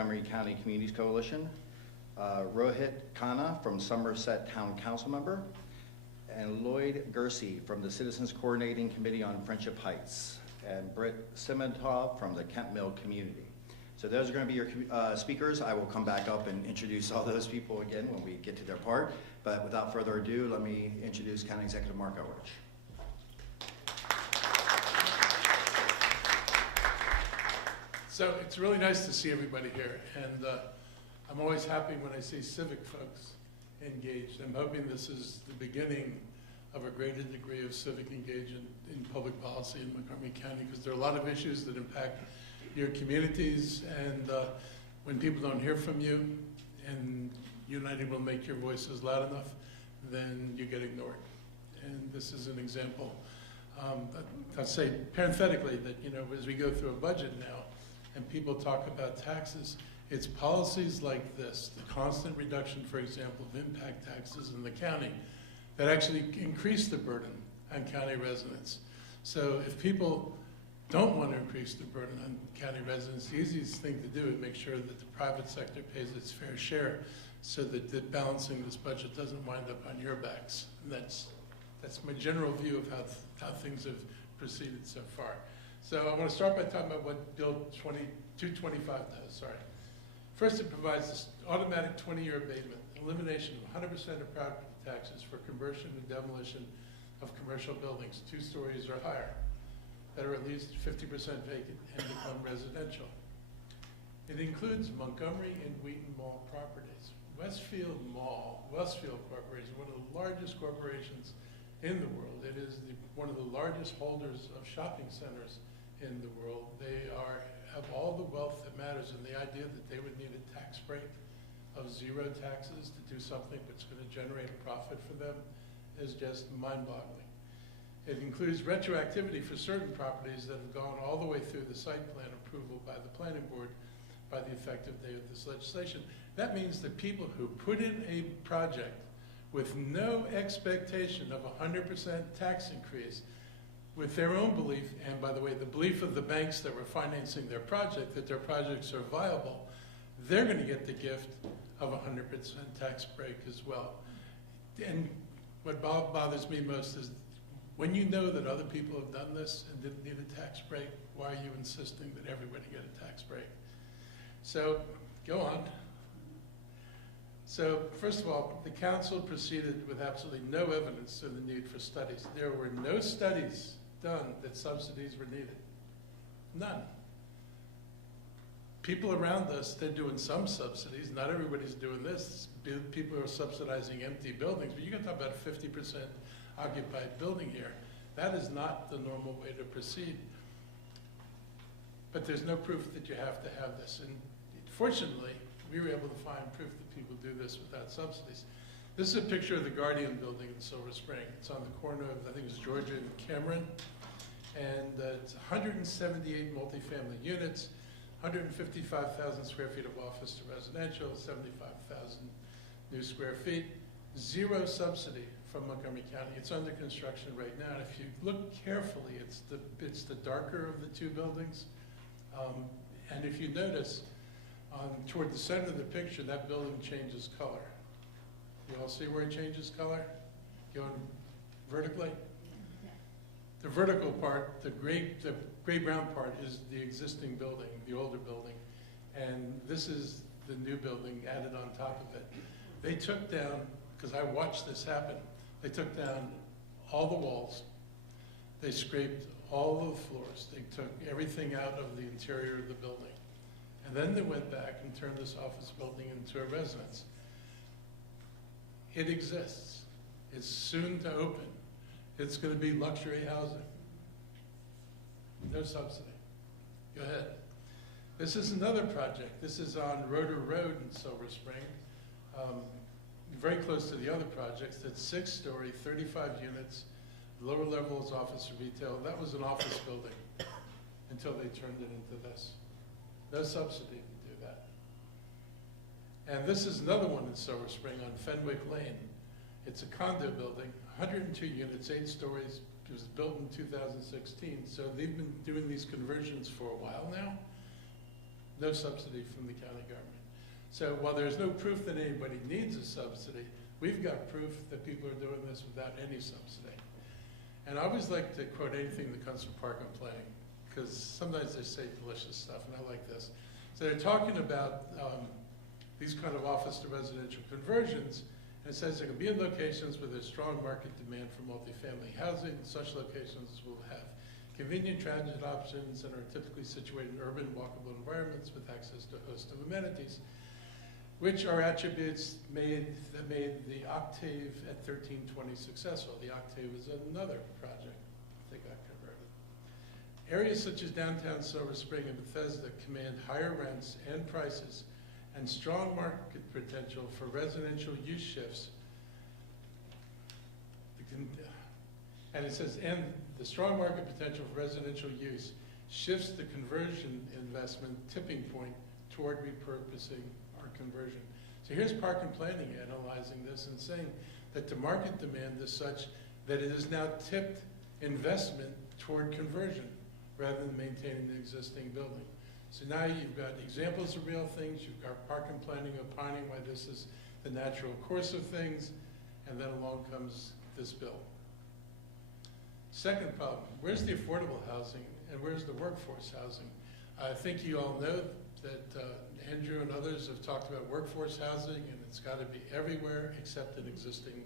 Montgomery County Communities Coalition, Rohit Khanna from Somerset Town Council member, and Lloyd Gersey from the Citizens Coordinating Committee on Friendship Heights, and Britt Simmentov from the Kent Mill community. So those are going to be your speakers. I will come back up and introduce all those people again when we get to their part. But without further ado, let me introduce County Executive Marc Elrich. So it's really nice to see everybody here, and I'm always happy when I see Civic folks engaged. I'm hoping this is the beginning of a greater degree of civic engagement in public policy in Montgomery County, because there are a lot of issues that impact your communities, and when people don't hear from you and you're not able to make your voices loud enough, then you get ignored. And this is an example. I'll say parenthetically that, you know, as we go through a budget now and people talk about taxes, it's policies like this, the constant reduction, for example, of impact taxes in the county, that actually increase the burden on county residents. So if people don't want to increase the burden on county residents, the easiest thing to do is make sure that the private sector pays its fair share, so that balancing this budget doesn't wind up on your backs. And that's my general view of how things have proceeded so far. So I want to start by talking about what Bill 225 does. Sorry. First, it provides this automatic 20-year abatement, elimination of 100% of property taxes for conversion and demolition of commercial buildings, 2 stories or higher, that are at least 50% vacant and become residential. It includes Montgomery and Wheaton Mall properties. Westfield Corporation, one of the largest corporations in the world. It is one of the largest holders of shopping centers in the world. They have all the wealth that matters, and the idea that they would need a tax break of 0 taxes to do something that's going to generate a profit for them is just mind-boggling. It includes retroactivity for certain properties that have gone all the way through the site plan approval by the planning board by the effective date of this legislation. That means that people who put in a project with no expectation of 100% tax increase, with their own belief, and by the way, the belief of the banks that were financing their project, that their projects are viable, they're going to get the gift of 100% tax break as well. And what bothers me most is when you know that other people have done this and didn't need a tax break, why are you insisting that everybody get a tax break? So, go on. So, first of all, the council proceeded with absolutely no evidence of the need for studies. There were no studies done that subsidies were needed. None. People around us, they're doing some subsidies. Not everybody's doing this. People are subsidizing empty buildings, but you can talk about a 50% occupied building here. That is not the normal way to proceed. But there's no proof that you have to have this. And fortunately, we were able to find proof that people do this without subsidies. This is a picture of the Guardian building in Silver Spring. It's on the corner of, I think it's Georgia and Cameron. And it's 178 multifamily units, 155,000 square feet of office to residential, 75,000 new square feet, 0 subsidy from Montgomery County. It's under construction right now. And if you look carefully, it's the darker of the 2 buildings. And if you notice, toward the center of the picture, that building changes color. You all see where it changes color? Going vertically? The vertical part, the gray-brown part, is the existing building, the older building. And this is the new building added on top of it. They took down, because I watched this happen, they took down all the walls. They scraped all of the floors. They took everything out of the interior of the building. And then they went back and turned this office building into a residence. It exists. It's soon to open. It's going to be luxury housing. No subsidy. Go ahead. This is another project. This is on Roeder Road in Silver Spring, very close to the other projects. That's 6-story, 35 units. Lower level is office and retail. That was an office building until they turned it into this. No subsidy to do that. And this is another one in Silver Spring on Fenwick Lane. It's a condo building, 102 units, 8 stories. It was built in 2016. So they've been doing these conversions for a while now. no subsidy from the county government. So while there's no proof that anybody needs a subsidy, we've got proof that people are doing this without any subsidy. And I always like to quote anything that comes from park and planning, because sometimes they say delicious stuff, and I like this. So they're talking about these kind of office to residential conversions, and it says they can be in locations where there's strong market demand for multifamily housing. Such locations will have convenient transit options and are typically situated in urban walkable environments with access to a host of amenities, which are attributes that made the Octave at 1320 successful. The Octave is another project that got converted. Areas such as downtown Silver Spring and Bethesda command higher rents and prices and strong market potential for residential use shifts. And it says, and the strong market potential for residential use shifts the conversion investment tipping point toward repurposing or conversion. So here's park and planning analyzing this and saying that the market demand is such that it is now tipped investment toward conversion rather than maintaining the existing building. So now you've got examples of real things, you've got park and planning opining why this is the natural course of things, and then along comes this bill. Second problem, where's the affordable housing and where's the workforce housing? I think you all know that Andrew and others have talked about workforce housing, and it's got to be everywhere except in existing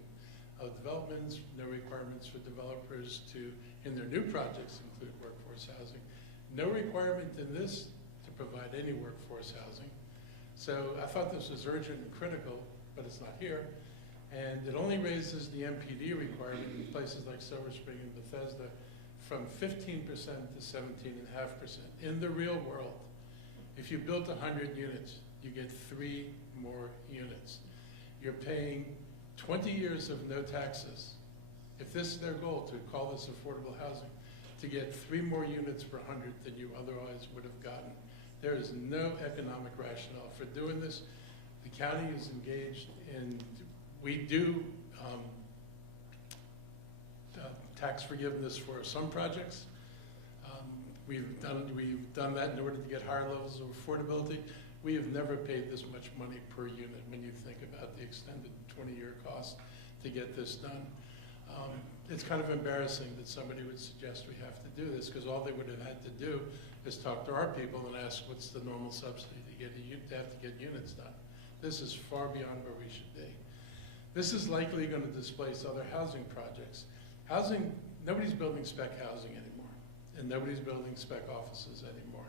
developments, no requirements for developers to, in their new projects, include workforce housing. No requirement in this to provide any workforce housing. So I thought this was urgent and critical, but it's not here. And it only raises the MPD requirement in places like Silver Spring and Bethesda from 15% to 17.5%. In the real world, if you built 100 units, you get 3 more units. You're paying 20 years of no taxes. If this is their goal, to call this affordable housing, to get 3 more units per 100 than you otherwise would have gotten. There is no economic rationale for doing this. The county is engaged in, we do tax forgiveness for some projects. We've done that in order to get higher levels of affordability. We have never paid this much money per unit when you think about the extended 20-year cost to get this done. It's kind of embarrassing that somebody would suggest we have to do this, because all they would have had to do is talk to our people and ask what's the normal subsidy to have to get units done. This is far beyond where we should be. This is likely going to displace other housing projects. Housing, nobody's building spec housing anymore, and nobody's building spec offices anymore.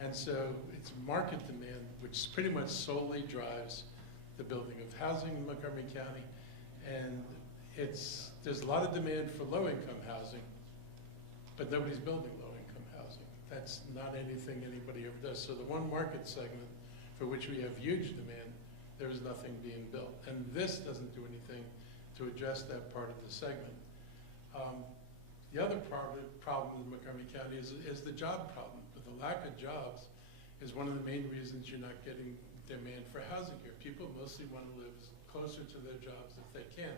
And so it's market demand, which pretty much solely drives the building of housing in Montgomery County. And there's a lot of demand for low-income housing, but nobody's building low-income housing. That's not anything anybody ever does. So the one market segment for which we have huge demand, there is nothing being built. And this doesn't do anything to address that part of the segment. The other problem in Montgomery County is the job problem. But the lack of jobs is one of the main reasons you're not getting demand for housing here. People mostly want to live closer to their jobs if they can.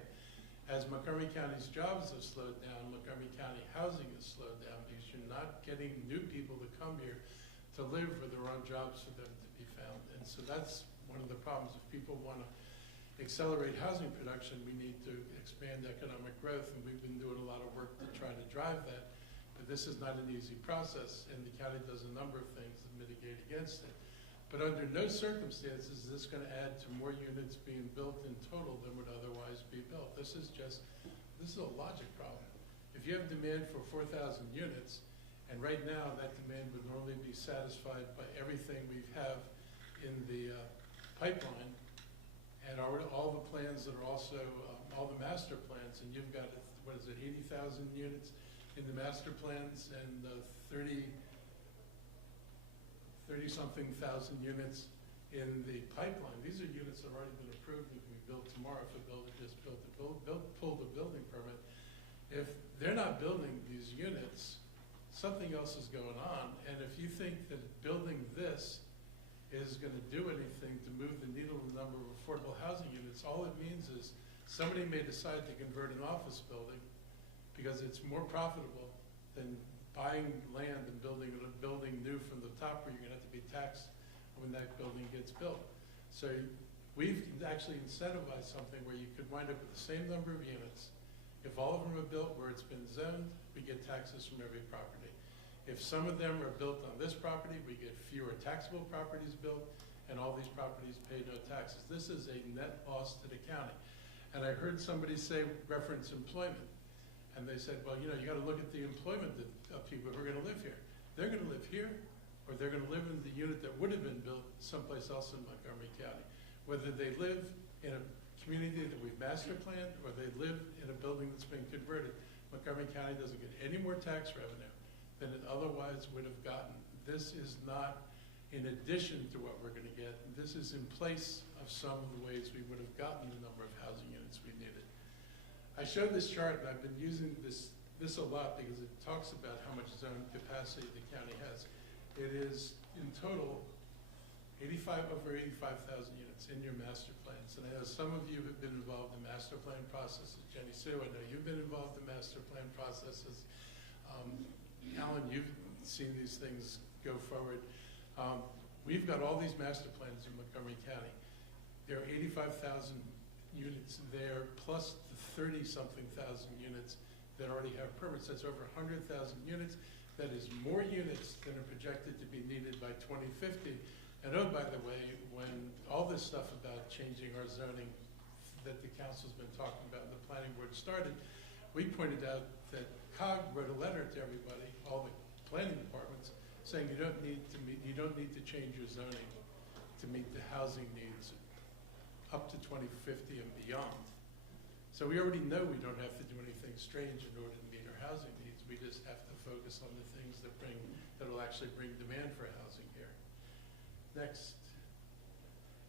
As Montgomery County's jobs have slowed down, Montgomery County housing has slowed down because you're not getting new people to come here to live where there aren't jobs for them to be found. And so that's one of the problems. If people want to accelerate housing production, we need to expand economic growth, and we've been doing a lot of work to try to drive that. But this is not an easy process, and the county does a number of things to mitigate against it. But under no circumstances is this going to add to more units being built in total than would otherwise be built. This is a logic problem. If you have demand for 4,000 units, and right now that demand would normally be satisfied by everything we have in the pipeline, and all the plans that are also, all the master plans, and you've got, what is it, 80,000 units in the master plans and 30-something thousand units in the pipeline. These are units that have already been approved and can be built tomorrow if a builder just pulled the building permit. If they're not building these units, something else is going on. And if you think that building this is going to do anything to move the needle in the number of affordable housing units, all it means is somebody may decide to convert an office building because it's more profitable than buying land and building new from the top, where you're going to have to be taxed when that building gets built. So we've actually incentivized something where you could wind up with the same number of units. If all of them are built where it's been zoned, we get taxes from every property. If some of them are built on this property, we get fewer taxable properties built, and all these properties pay no taxes. This is a net loss to the county. And I heard somebody say, reference employment, and they said, well, you know, you gotta look at the employment of people who are gonna live here. They're gonna live here, or they're gonna live in the unit that would have been built someplace else in Montgomery County. Whether they live in a community that we've master planned, or they live in a building that's been converted, Montgomery County doesn't get any more tax revenue than it otherwise would have gotten. This is not in addition to what we're gonna get. This is in place of some of the ways we would have gotten the number of housing units we needed. I showed this chart, and I've been using this a lot because it talks about how much zone capacity the county has. It is in total over 85,000 units in your master plans. And I know some of you have been involved in master plan processes. Jenny Sue, I know you've been involved in master plan processes. Alan, you've seen these things go forward. We've got all these master plans in Montgomery County. There are 85,000 units there, plus the 30-something thousand units that already have permits. That's over 100,000 units. That is more units than are projected to be needed by 2050. And oh, by the way, when all this stuff about changing our zoning that the council's been talking about and the planning board started, we pointed out that COG wrote a letter to everybody, all the planning departments, saying you don't need to change your zoning to meet the housing needs up to 2050 and beyond. So we already know we don't have to do anything strange in order to meet our housing needs. We just have to focus on the things that'll actually bring demand for housing here. Next.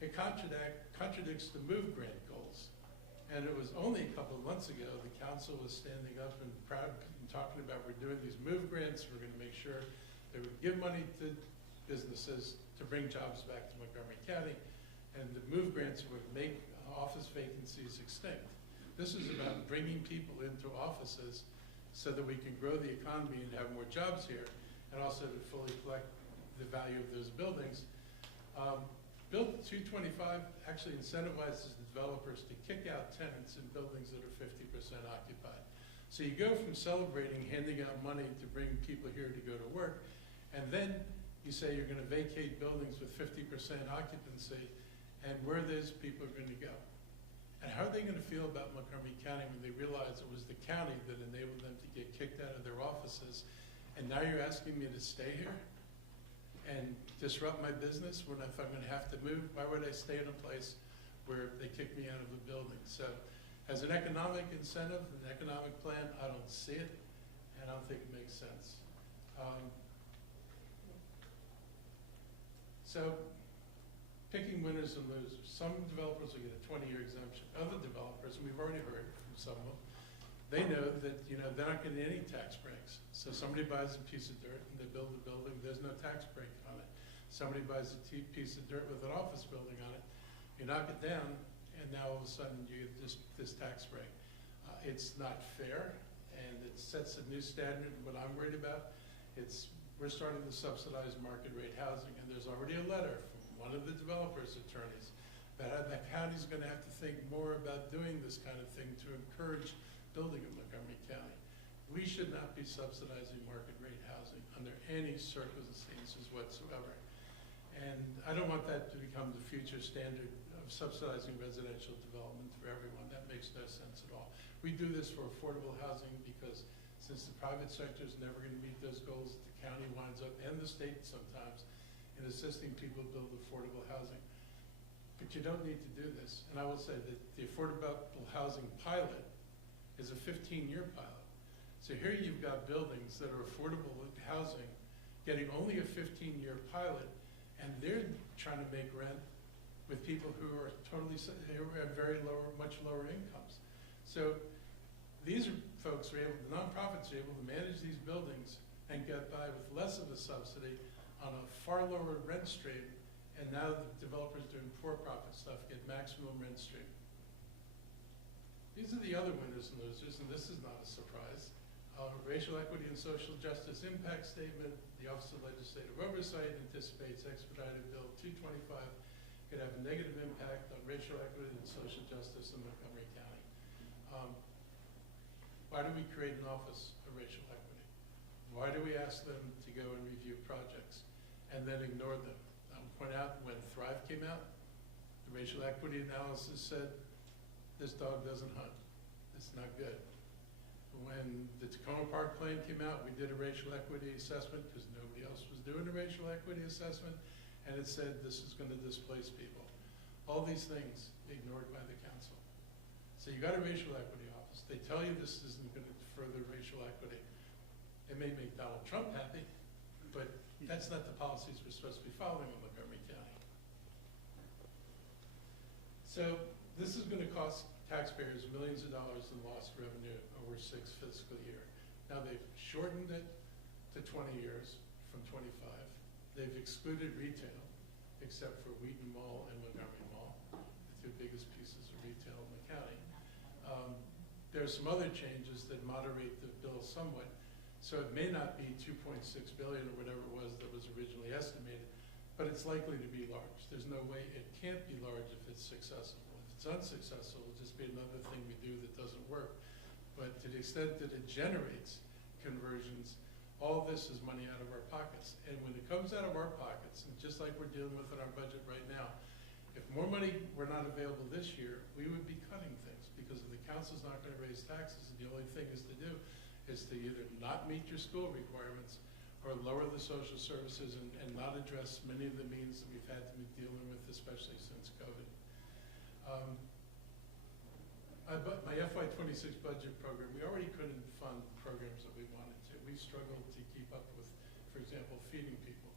It contradicts the MOVE grant goals. And it was only a couple of months ago the council was standing up and proud and talking about we're doing these MOVE grants, we're going to make sure they would give money to businesses to bring jobs back to Montgomery County, and the MOVE grants would make office vacancies extinct. This is about bringing people into offices so that we can grow the economy and have more jobs here, and also to fully collect the value of those buildings. Bill 225 actually incentivizes developers to kick out tenants in buildings that are 50% occupied. So you go from celebrating handing out money to bring people here to go to work, and then you say you're going to vacate buildings with 50% occupancy, and where those people are going to go. And how are they going to feel about Montgomery County when they realize it was the county that enabled them to get kicked out of their offices, and now you're asking me to stay here and disrupt my business when if I'm going to have to move? Why would I stay in a place where they kick me out of a building? So as an economic incentive, an economic plan, I don't see it, and I don't think it makes sense. So picking winners and losers. Some developers will get a 20-year exemption. Other developers, and we've already heard from some of them, they know that they're not getting any tax breaks. So somebody buys a piece of dirt and they build a building, there's no tax break on it. Somebody buys a piece of dirt with an office building on it, you knock it down, and now all of a sudden you get this tax break. It's not fair, and it sets a new standard. What I'm worried about, we're starting to subsidize market rate housing, and there's already a letter from one of the developers' attorneys that the county's going to have to think more about doing this kind of thing to encourage building in Montgomery County. We should not be subsidizing market rate housing under any circumstances whatsoever. And I don't want that to become the future standard of subsidizing residential development for everyone. That makes no sense at all. We do this for affordable housing because since the private sector is never going to meet those goals, the county winds up, and the state sometimes, in assisting people build affordable housing. But you don't need to do this. And I will say that the affordable housing pilot is a 15-year pilot. So here you've got buildings that are affordable housing getting only a 15-year pilot, and they're trying to make rent with people who are much lower incomes. So these folks are able, the nonprofits are able to manage these buildings and get by with less of a subsidy on a far lower rent stream, and now the developers doing for-profit stuff get maximum rent stream. These are the other winners and losers, and this is not a surprise. Racial Equity and Social Justice Impact Statement. The Office of Legislative Oversight anticipates expedited Bill 225 could have a negative impact on racial equity and social justice in Montgomery County. Why do we create an Office of Racial Equity? Why do we ask them to go and review projects and then ignore them? I'll point out when Thrive came out, the racial equity analysis said, this dog doesn't hunt. It's not good. When the Tacoma Park plan came out, we did a racial equity assessment because nobody else was doing a racial equity assessment, and it said this is going to displace people. All these things ignored by the council. So you got a racial equity office. They tell you this isn't going to further racial equity. It may make Donald Trump happy, but that's not the policies we're supposed to be following in Montgomery County. So this is going to cost taxpayers millions of dollars in lost revenue over 6 fiscal year. Now they've shortened it to 20 years from 25. They've excluded retail, except for Wheaton Mall and Montgomery Mall, the 2 biggest pieces of retail in the county. There are some other changes that moderate the bill somewhat. So it may not be 2.6 billion or whatever it was that was originally estimated, but it's likely to be large. There's no way it can't be large if it's successful. If it's unsuccessful, it'll just be another thing we do that doesn't work. But to the extent that it generates conversions, all this is money out of our pockets. And when it comes out of our pockets, and just like we're dealing with in our budget right now, if more money were not available this year, we would be cutting things because if the council's not going to raise taxes, the only thing is to do is to either not meet your school requirements or lower the social services and not address many of the means that we've had to be dealing with, especially since COVID. My FY26 budget program, we already couldn't fund programs that we wanted to. We struggled to keep up with, for example, feeding people.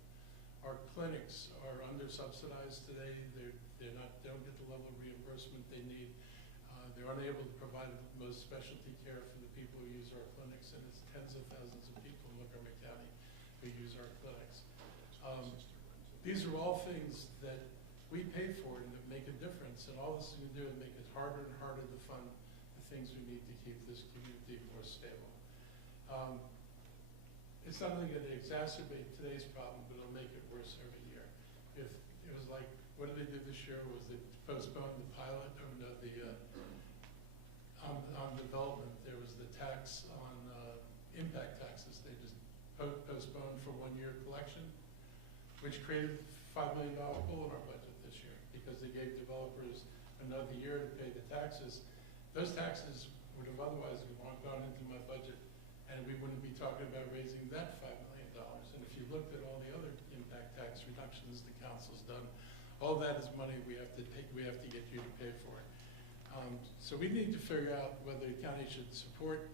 Our clinics are under-subsidized today. They don't get the level of reimbursement they need. They're unable to provide the most specialty care for the people who use our clinics, and it's tens of thousands of people in Montgomery County who use our clinics. These are all things that we pay for and that make a difference, and all this is going to do is make it harder and harder to fund the things we need to keep this community more stable. It's not only going to exacerbate today's problem, but it'll make it worse every year. If it was like, what did they do this year? Was they postponed the pilot, or no, on development, there was the tax on impact taxes. They just postponed for 1 year collection, which created $5 million hole in our budget this year because they gave developers another year to pay the taxes. Those taxes would have otherwise gone into my budget, and we wouldn't be talking about raising that $5 million. And if you looked at all the other impact tax reductions the council's done, all that is money we have to take. We have to get you to pay for it. So we need to figure out whether the county should support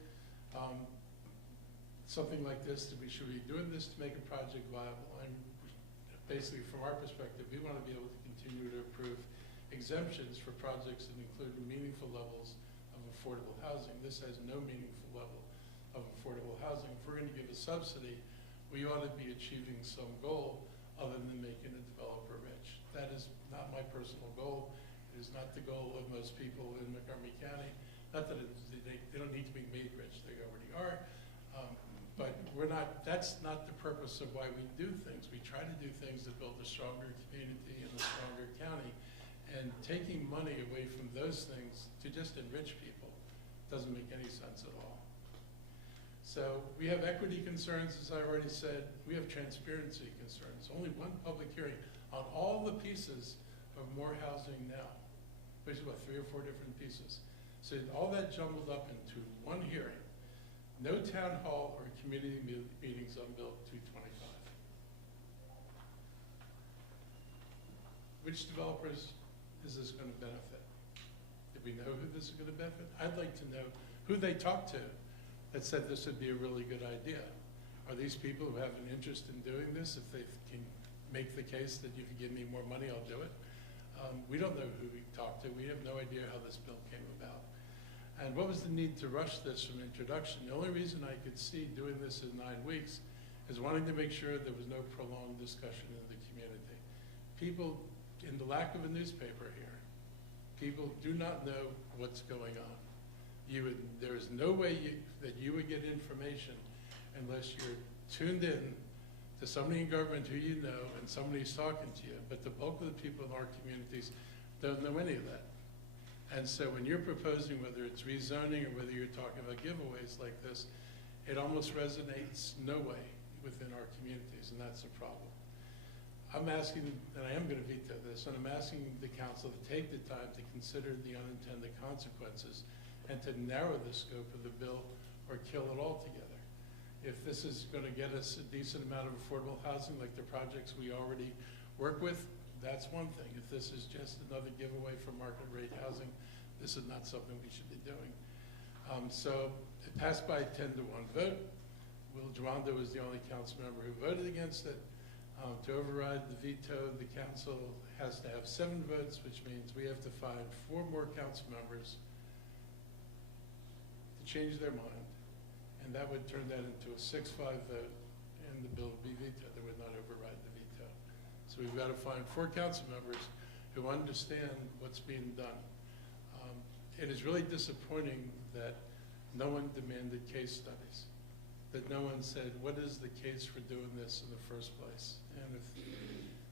something like this. Should we be doing this to make a project viable? And basically, from our perspective, we want to be able to continue to approve exemptions for projects that include meaningful levels of affordable housing. This has no meaningful level of affordable housing. If we're going to give a subsidy, we ought to be achieving some goal other than making a developer rich. That is not my personal goal. It is not the goal of most people in Montgomery County. Not that they don't need to be made rich, they already are. But that's not the purpose of why we do things. We try to do things that build a stronger community and a stronger county. And taking money away from those things to just enrich people doesn't make any sense at all. So we have equity concerns, as I already said. We have transparency concerns. Only one public hearing on all the pieces of more housing now. Basically, about 3 or 4 different pieces. So all that jumbled up into one hearing. No town hall or community meetings on Bill 225. Which developers is this going to benefit? Do we know who this is going to benefit? I'd like to know who they talked to that said this would be a really good idea. Are these people who have an interest in doing this? If they can make the case that you can give me more money, I'll do it. We don't know who we talked to. We have no idea how this bill came about. And what was the need to rush this from introduction? The only reason I could see doing this in 9 weeks is wanting to make sure there was no prolonged discussion in the community. People, in the lack of a newspaper here, people do not know what's going on. there is no way that you would get information unless you're tuned in to somebody in government who you know and somebody who's talking to you. But the bulk of the people in our communities don't know any of that. And so when you're proposing, whether it's rezoning or whether you're talking about giveaways like this, it almost resonates no way within our communities, and that's a problem. I'm asking, and I am going to veto this, and I'm asking the council to take the time to consider the unintended consequences and to narrow the scope of the bill or kill it altogether. If this is going to get us a decent amount of affordable housing like the projects we already work with, that's one thing. If this is just another giveaway for market rate housing, this is not something we should be doing. So it passed by a 10-1 vote. Will Durando was the only council member who voted against it. To override the veto, the council has to have 7 votes, which means we have to find 4 more council members to change their mind. And that would turn that into a 6-5 vote, and the bill would be vetoed. They would not override the veto. So we've got to find 4 council members who understand what's being done. It is really disappointing that no one demanded case studies, that no one said, what is the case for doing this in the first place? And if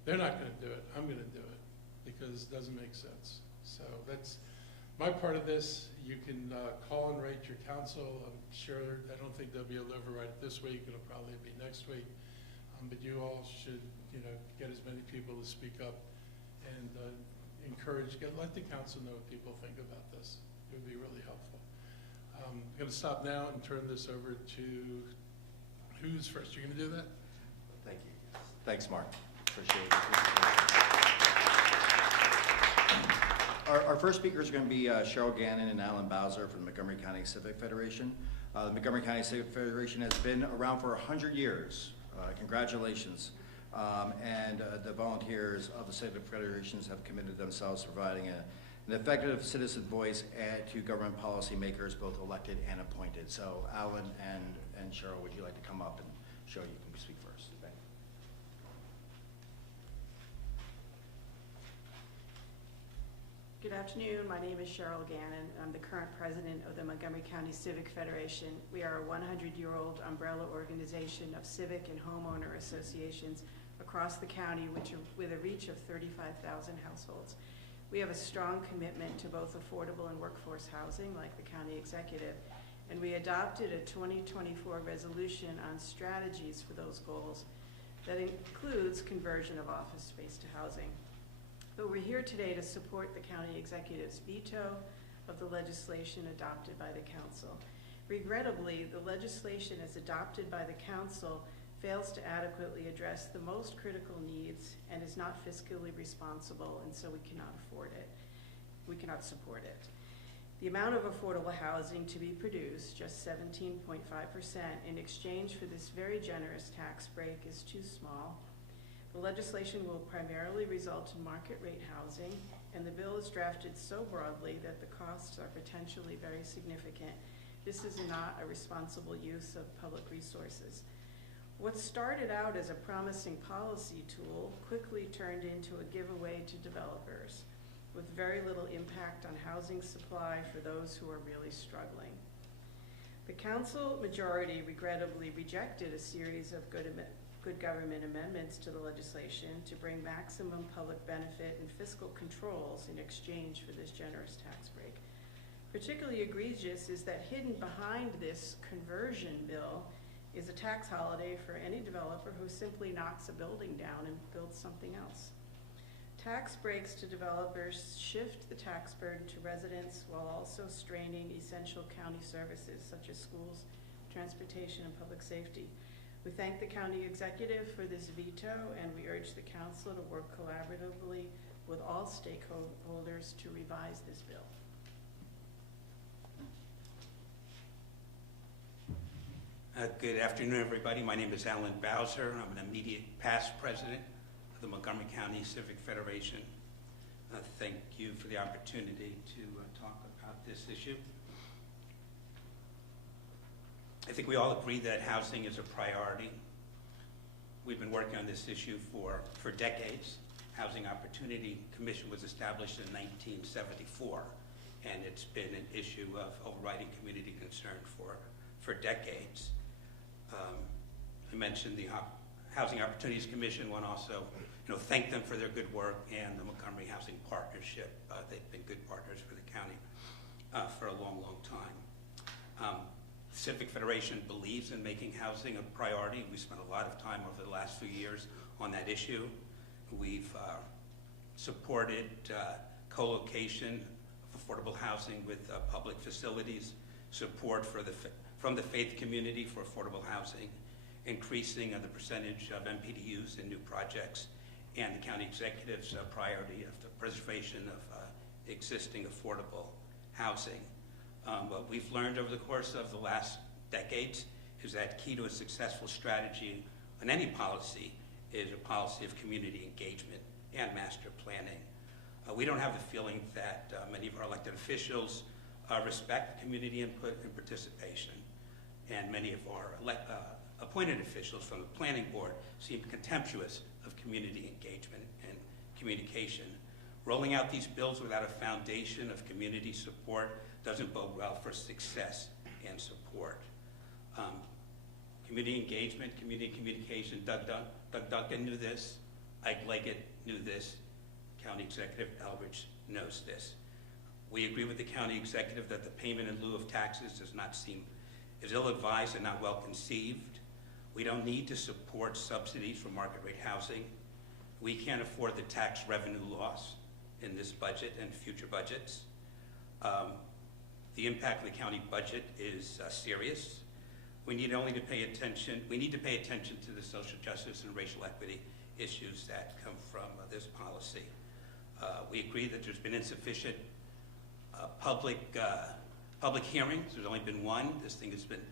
they're not going to do it, I'm going to do it, because it doesn't make sense. So that's my part of this. You can call and rate your council. I'm sure, I don't think they'll be able to override it this week. It'll probably be next week. But you all should, get as many people to speak up and let the council know what people think about this. It would be really helpful. I'm going to stop now and turn this over to who's first. You're going to do that? Thank you. Thanks, Mark. Appreciate it. Our first speakers are going to be Cheryl Gannon and Alan Bowser from the Montgomery County Civic Federation. The Montgomery County Civic Federation has been around for 100 years. Congratulations. And the volunteers of the Civic Federations have committed themselves to providing an effective citizen voice to government policymakers, both elected and appointed. So Alan and Cheryl, would you like to come up and show you can speak first? Thank you. Good afternoon. My name is Cheryl Gannon. I'm the current president of the Montgomery County Civic Federation. We are a 100-year-old umbrella organization of civic and homeowner associations across the county, with a reach of 35,000 households. We have a strong commitment to both affordable and workforce housing, like the county executive, and we adopted a 2024 resolution on strategies for those goals that includes conversion of office space to housing. But we're here today to support the county executive's veto of the legislation adopted by the council. Regrettably, the legislation as adopted by the council fails to adequately address the most critical needs and is not fiscally responsible, and so we cannot afford it. We cannot support it. The amount of affordable housing to be produced, just 17.5%, in exchange for this very generous tax break is too small. The legislation will primarily result in market rate housing, and the bill is drafted so broadly that the costs are potentially very significant. This is not a responsible use of public resources. What started out as a promising policy tool quickly turned into a giveaway to developers, with very little impact on housing supply for those who are really struggling. The council majority regrettably rejected a series of good government amendments to the legislation to bring maximum public benefit and fiscal controls in exchange for this generous tax break. Particularly egregious is that hidden behind this conversion bill is a tax holiday for any developer who simply knocks a building down and builds something else. Tax breaks to developers shift the tax burden to residents while also straining essential county services such as schools, transportation, and public safety. We thank the county executive for this veto, and we urge the council to work collaboratively with all stakeholders to revise this bill. Good afternoon, everybody. My name is Alan Bowser. I'm an immediate past president of the Montgomery County Civic Federation. Thank you for the opportunity to talk about this issue. I think we all agree that housing is a priority. We've been working on this issue for decades. Housing Opportunity Commission was established in 1974, and it's been an issue of overriding community concern for decades. I mentioned the Housing Opportunities Commission. Want to also thank them for their good work, and the Montgomery Housing Partnership. They've been good partners for the county for a long, long time. Civic Federation believes in making housing a priority. We spent a lot of time over the last few years on that issue. We've supported co-location of affordable housing with public facilities, support from the faith community for affordable housing, increasing of the percentage of MPDUs in new projects, and the county executive's priority of the preservation of existing affordable housing. What we've learned over the course of the last decades is that key to a successful strategy on any policy is a policy of community engagement and master planning. We don't have the feeling that many of our elected officials respect community input and participation, and many of our appointed officials from the planning board seem contemptuous of community engagement and communication. Rolling out these bills without a foundation of community support doesn't bode well for success and support. Community engagement, community communication, Doug Duncan knew this, Ike Leggett knew this, County Executive Elrich knows this. We agree with the county executive that the payment in lieu of taxes is ill-advised and not well conceived. We don't need to support subsidies for market rate housing. We can't afford the tax revenue loss in this budget and future budgets. The impact of the county budget is serious. We need to pay attention to the social justice and racial equity issues that come from this policy. We agree that there's been insufficient public hearings. There's only been one. This thing has been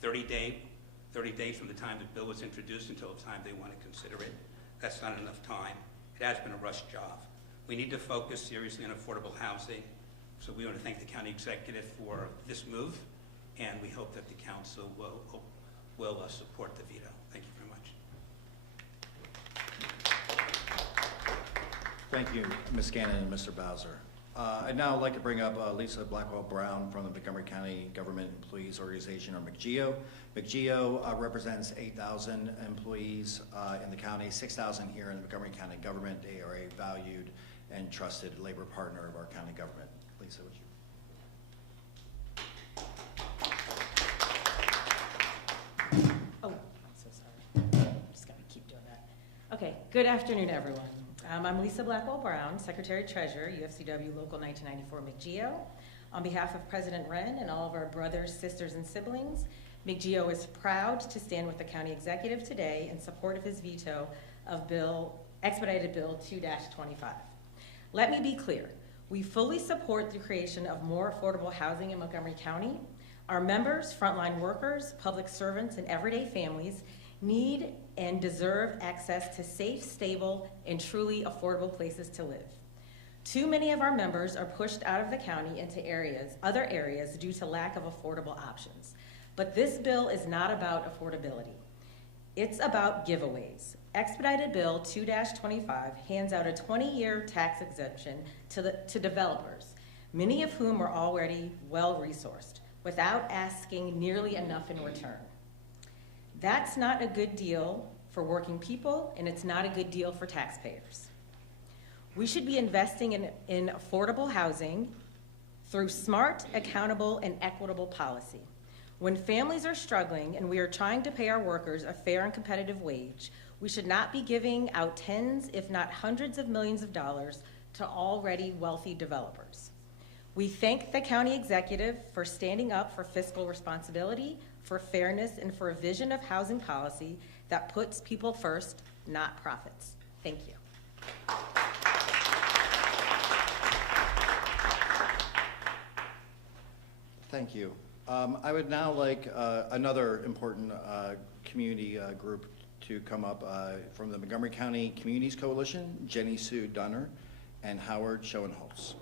30 days from the time the bill was introduced until the time they want to consider it. That's not enough time. It has been a rush job. We need to focus seriously on affordable housing. So we want to thank the county executive for this move, and we hope that the council will support the veto. Thank you very much. Thank you, Ms. Gannon and Mr. Bowser. I'd now like to bring up Lisa Blackwell-Brown from the Montgomery County Government Employees Organization, or MCGEO. MCGEO represents 8,000 employees in the county, 6,000 here in the Montgomery County government. They are a valued and trusted labor partner of our county government. Lisa, would you? Oh, I'm so sorry. Just gotta keep doing that. Okay, good afternoon, everyone. I'm Lisa Blackwell-Brown, Secretary-Treasurer, UFCW Local 1994 MCGEO. On behalf of President Wren and all of our brothers, sisters, and siblings, MCGEO is proud to stand with the County Executive today in support of his veto of Expedited Bill 2-25. Let me be clear. We fully support the creation of more affordable housing in Montgomery County. Our members, frontline workers, public servants, and everyday families need and deserve access to safe, stable, and truly affordable places to live. Too many of our members are pushed out of the county into other areas due to lack of affordable options. But this bill is not about affordability. It's about giveaways. Expedited Bill 2-25 hands out a 20-year tax exemption to developers, many of whom are already well-resourced, without asking nearly enough in return. That's not a good deal for working people, and it's not a good deal for taxpayers. We should be investing in affordable housing through smart, accountable, and equitable policy. When families are struggling and we are trying to pay our workers a fair and competitive wage, we should not be giving out tens, if not hundreds of millions of dollars to already wealthy developers. We thank the county executive for standing up for fiscal responsibility, for fairness, and for a vision of housing policy that puts people first, not profits. Thank you. Thank you. I would now like another important community group to come up from the Montgomery County Communities Coalition, Jenny Sue Dunner and Howard Schoenholz.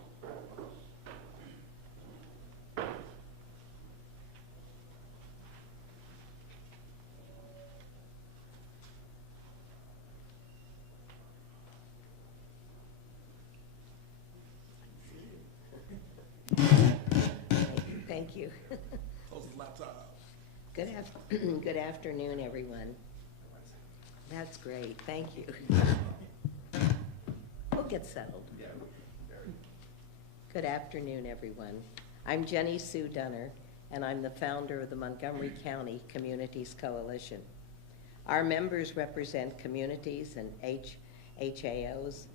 Thank you. Close the laptop. Good afternoon, everyone. That's great, thank you. We'll get settled. Yeah, very. Good afternoon, everyone. I'm Jenny Sue Dunner, and I'm the founder of the Montgomery County Communities Coalition. Our members represent communities and HOAs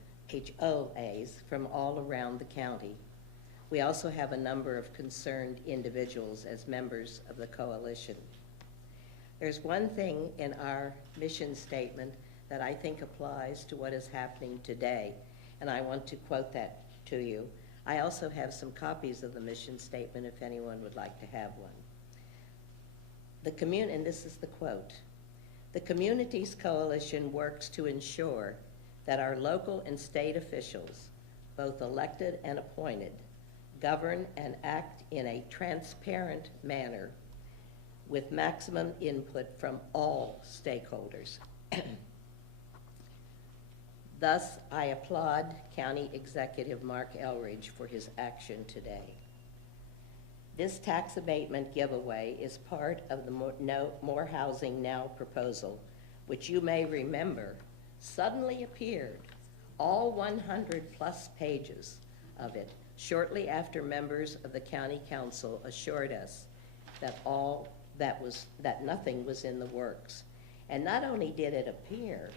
from all around the county. We also have a number of concerned individuals as members of the coalition. There's one thing in our mission statement that I think applies to what is happening today, and I want to quote that to you. I also have some copies of the mission statement if anyone would like to have one. And this is the quote, "The Communities Coalition works to ensure that our local and state officials, both elected and appointed, govern and act in a transparent manner with maximum input from all stakeholders." Thus, I applaud County Executive Marc Elrich for his action today. This tax abatement giveaway is part of the More Housing Now proposal, which you may remember suddenly appeared, all 100+ pages of it, shortly after members of the County Council assured us that nothing was in the works. And not only did it appear,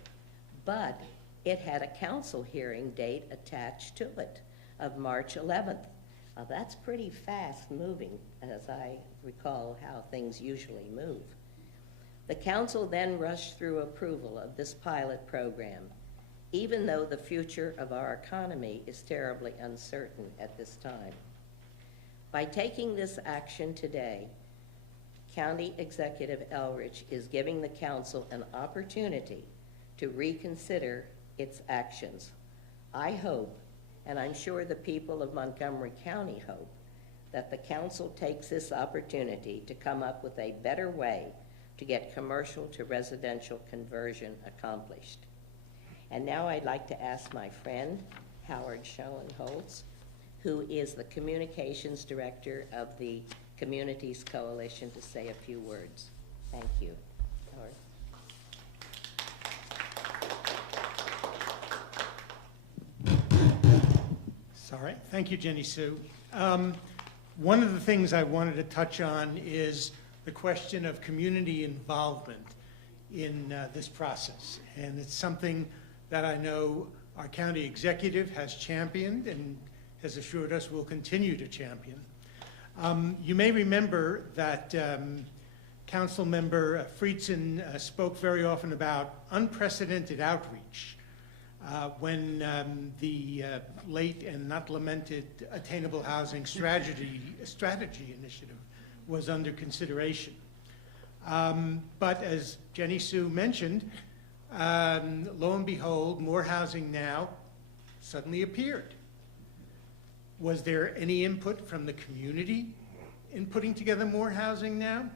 but it had a council hearing date attached to it of March 11th. Now that's pretty fast moving, as I recall how things usually move. The council then rushed through approval of this pilot program, even though the future of our economy is terribly uncertain at this time. By taking this action today, County Executive Elrich is giving the council an opportunity to reconsider its actions. I hope, and I'm sure the people of Montgomery County hope, that the council takes this opportunity to come up with a better way to get commercial to residential conversion accomplished. And now I'd like to ask my friend, Howard Schoenholtz, who is the Communications Director of the Communities Coalition, to say a few words. Thank you. Howard. Sorry. Thank you, Jenny Sue. One of the things I wanted to touch on is the question of community involvement in this process. And it's something that I know our county executive has championed and has assured us will continue to champion. You may remember that Council Member Friedson spoke very often about unprecedented outreach when the late and not lamented Attainable Housing Strategy Initiative was under consideration. But as Jenny Sue mentioned, lo and behold, More Housing Now suddenly appeared. Was there any input from the community in putting together More Housing Now?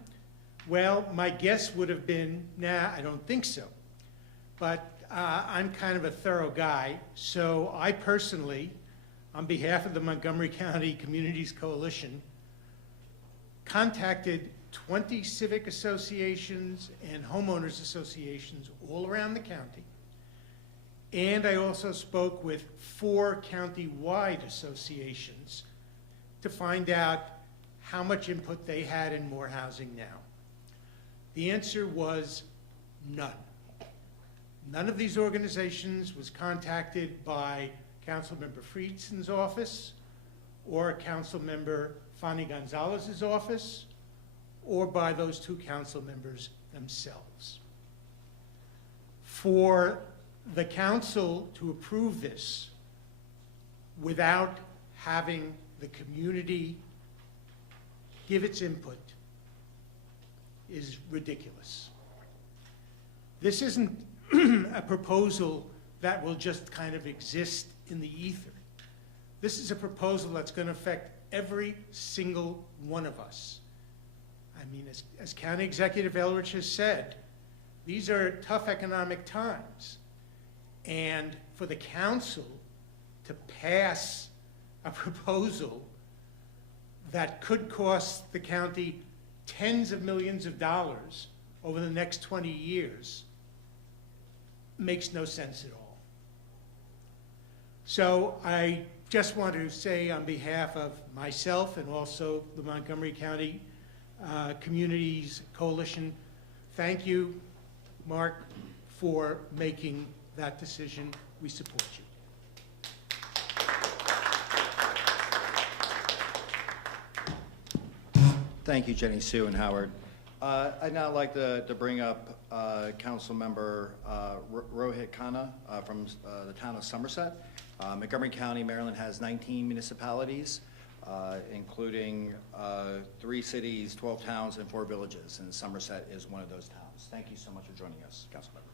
Well, my guess would have been, nah, I don't think so. But I'm kind of a thorough guy, so I personally, on behalf of the Montgomery County Communities Coalition, contacted 20 civic associations and homeowners associations all around the county. And I also spoke with 4 county-wide associations to find out how much input they had in More Housing Now. The answer was none. None of these organizations was contacted by Councilmember Friedson's office or Councilmember Fanny Gonzalez's office or by those 2 council members themselves. For the council to approve this without having the community give its input is ridiculous. This isn't a proposal that will just kind of exist in the ether. This is a proposal that's going to affect every single one of us. I mean, as County Executive Elrich has said, these are tough economic times. And for the council to pass a proposal that could cost the county tens of millions of dollars over the next 20 years makes no sense at all. So I just want to say on behalf of myself and also the Montgomery County Communities Coalition, thank you, Marc, for making that decision. We support you. Thank you, Jenny Sue and Howard. I'd now like to bring up Council Member Rohit Khanna from the town of Somerset. Montgomery County, Maryland has 19 municipalities, including 3 cities, 12 towns, and 4 villages, and Somerset is one of those towns. Thank you so much for joining us, Council Member.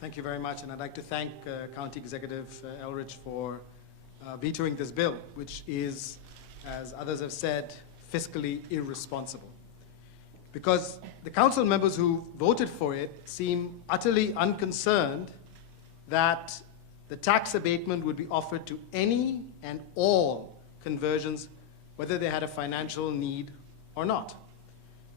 Thank you very much, and I'd like to thank County Executive Elrich for vetoing this bill, which is, as others have said, fiscally irresponsible. Because the council members who voted for it seem utterly unconcerned that the tax abatement would be offered to any and all conversions, whether they had a financial need or not,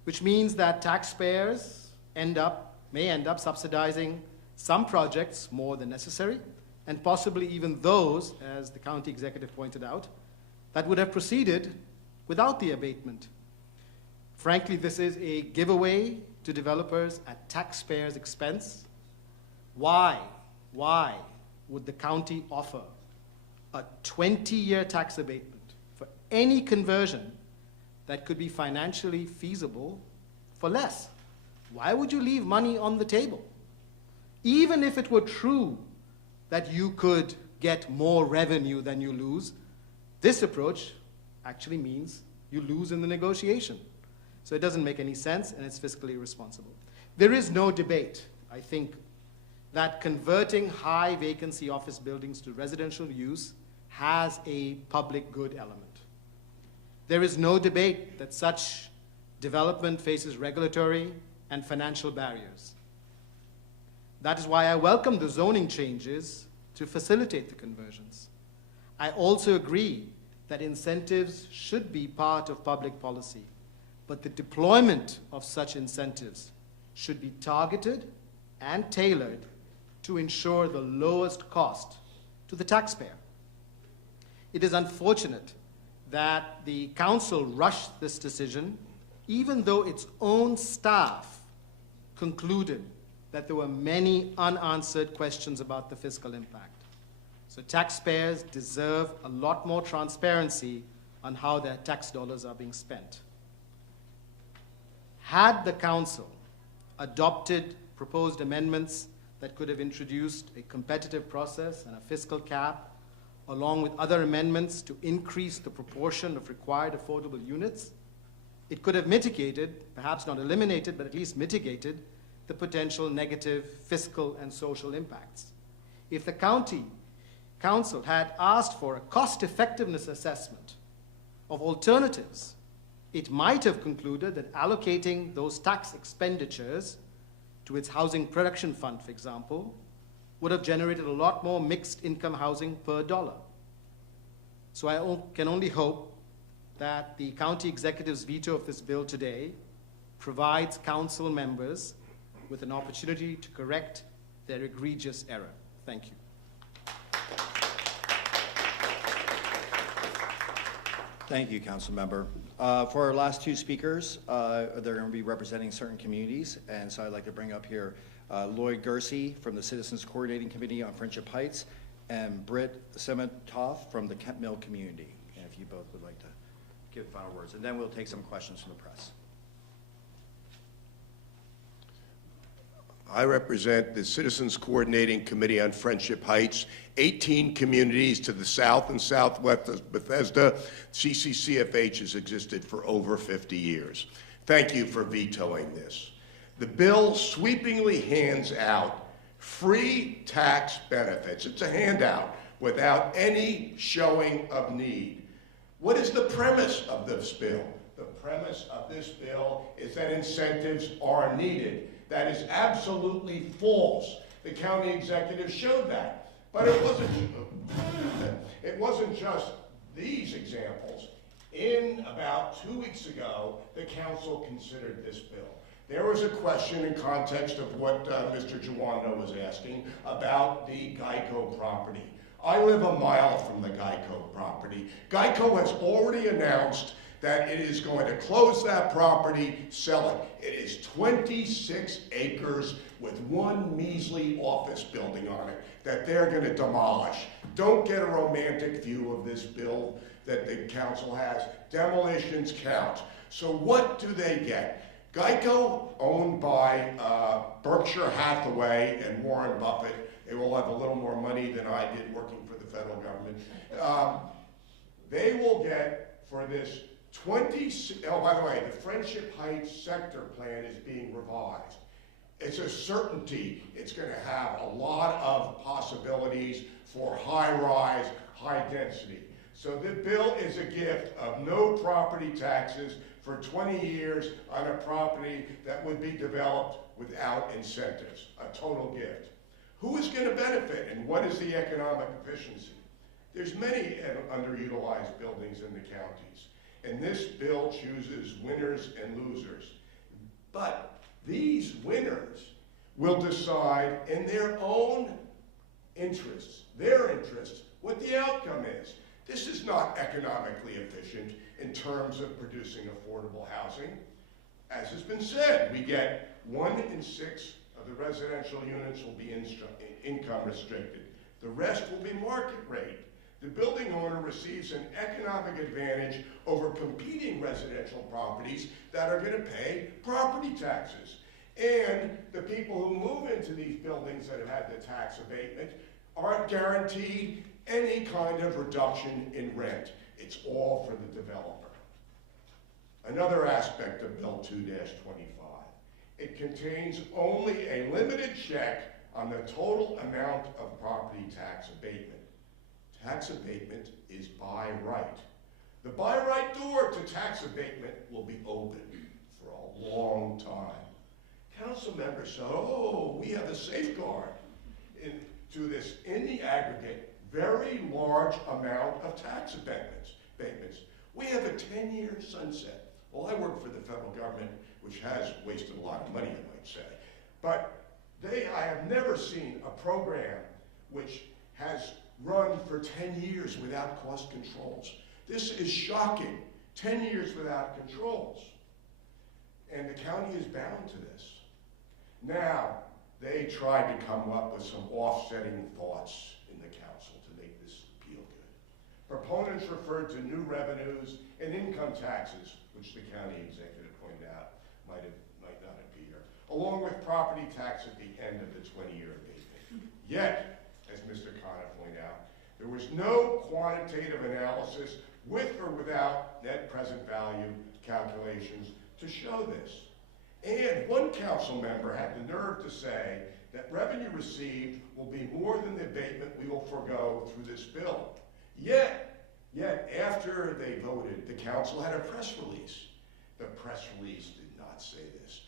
which means that taxpayers may end up subsidizing some projects more than necessary, and possibly even those, as the county executive pointed out, that would have proceeded without the abatement. Frankly, this is a giveaway to developers at taxpayers' expense. Why would the county offer a 20-year tax abatement for any conversion that could be financially feasible for less? Why would you leave money on the table? Even if it were true that you could get more revenue than you lose, this approach actually means you lose in the negotiation. So it doesn't make any sense, and it's fiscally irresponsible. There is no debate, I think, that converting high vacancy office buildings to residential use has a public good element. There is no debate that such development faces regulatory and financial barriers. That is why I welcome the zoning changes to facilitate the conversions. I also agree that incentives should be part of public policy, but the deployment of such incentives should be targeted and tailored to ensure the lowest cost to the taxpayer. It is unfortunate that the council rushed this decision, even though its own staff concluded that there were many unanswered questions about the fiscal impact. So taxpayers deserve a lot more transparency on how their tax dollars are being spent. Had the council adopted proposed amendments that could have introduced a competitive process and a fiscal cap, along with other amendments to increase the proportion of required affordable units, it could have mitigated, perhaps not eliminated, but at least mitigated the potential negative fiscal and social impacts. If the county council had asked for a cost-effectiveness assessment of alternatives, it might have concluded that allocating those tax expenditures to its housing production fund, for example, would have generated a lot more mixed income housing per dollar. So I can only hope that the county executive's veto of this bill today provides council members with an opportunity to correct their egregious error. Thank you. Thank you, Council Member. For our last 2 speakers, they're going to be representing certain communities, and so I'd like to bring up here Lloyd Gersey from the Citizens Coordinating Committee on Friendship Heights, and Britt Semetoff from the Kent Mill community. And if you both would like to give final words, and then we'll take some questions from the press. I represent the Citizens Coordinating Committee on Friendship Heights, 18 communities to the south and southwest of Bethesda. CCCFH has existed for over 50 years. Thank you for vetoing this. The bill sweepingly hands out free tax benefits. It's a handout without any showing of need. What is the premise of this bill? The premise of this bill is that incentives are needed. That is absolutely false. The county executive showed that. But it wasn't just these examples. In about 2 weeks ago, the council considered this bill. There was a question in context of what Mr. Jawando was asking about the Geico property. I live a mile from the Geico property. Geico has already announced that it is going to close that property, sell it. It is 26 acres with one measly office building on it that they're going to demolish. Don't get a romantic view of this bill that the council has. Demolitions count. So what do they get? Geico, owned by Berkshire Hathaway and Warren Buffett, they will have a little more money than I did working for the federal government. They will get for this oh, by the way, the Friendship Heights sector plan is being revised. It's a certainty it's going to have a lot of possibilities for high-rise, high-density. So the bill is a gift of no property taxes for 20 years on a property that would be developed without incentives, a total gift. Who is going to benefit and what is the economic efficiency? There's many underutilized buildings in the counties, and this bill chooses winners and losers. But these winners will decide in their own interests, what the outcome is. This is not economically efficient in terms of producing affordable housing. As has been said, we get 1 in 6 of the residential units will be income restricted. The rest will be market rate. The building owner receives an economic advantage over competing residential properties that are going to pay property taxes. And the people who move into these buildings that have had the tax abatement aren't guaranteed any kind of reduction in rent. It's all for the developer. Another aspect of Bill 2-25. It contains only a limited check on the total amount of property tax abatement. Tax abatement is by right. The by right door to tax abatement will be open for a long time. Council members say, oh, we have a safeguard to this, in the aggregate, very large amount of tax abatements. We have a 10-year sunset. Well, I work for the federal government, which has wasted a lot of money, I might say. But I have never seen a program which has run for 10 years without cost controls. This is shocking. 10 years without controls. And the county is bound to this. Now, they tried to come up with some offsetting thoughts in the council to make this feel good. Proponents referred to new revenues and income taxes, which the county executive pointed out might not appear, along with property tax at the end of the 20-year abatement. Yet, as Mr. Khanna pointed out, there was no quantitative analysis with or without net present value calculations to show this. And one council member had the nerve to say that revenue received will be more than the abatement we will forego through this bill. Yet after they voted, the council had a press release. The press release did not say this.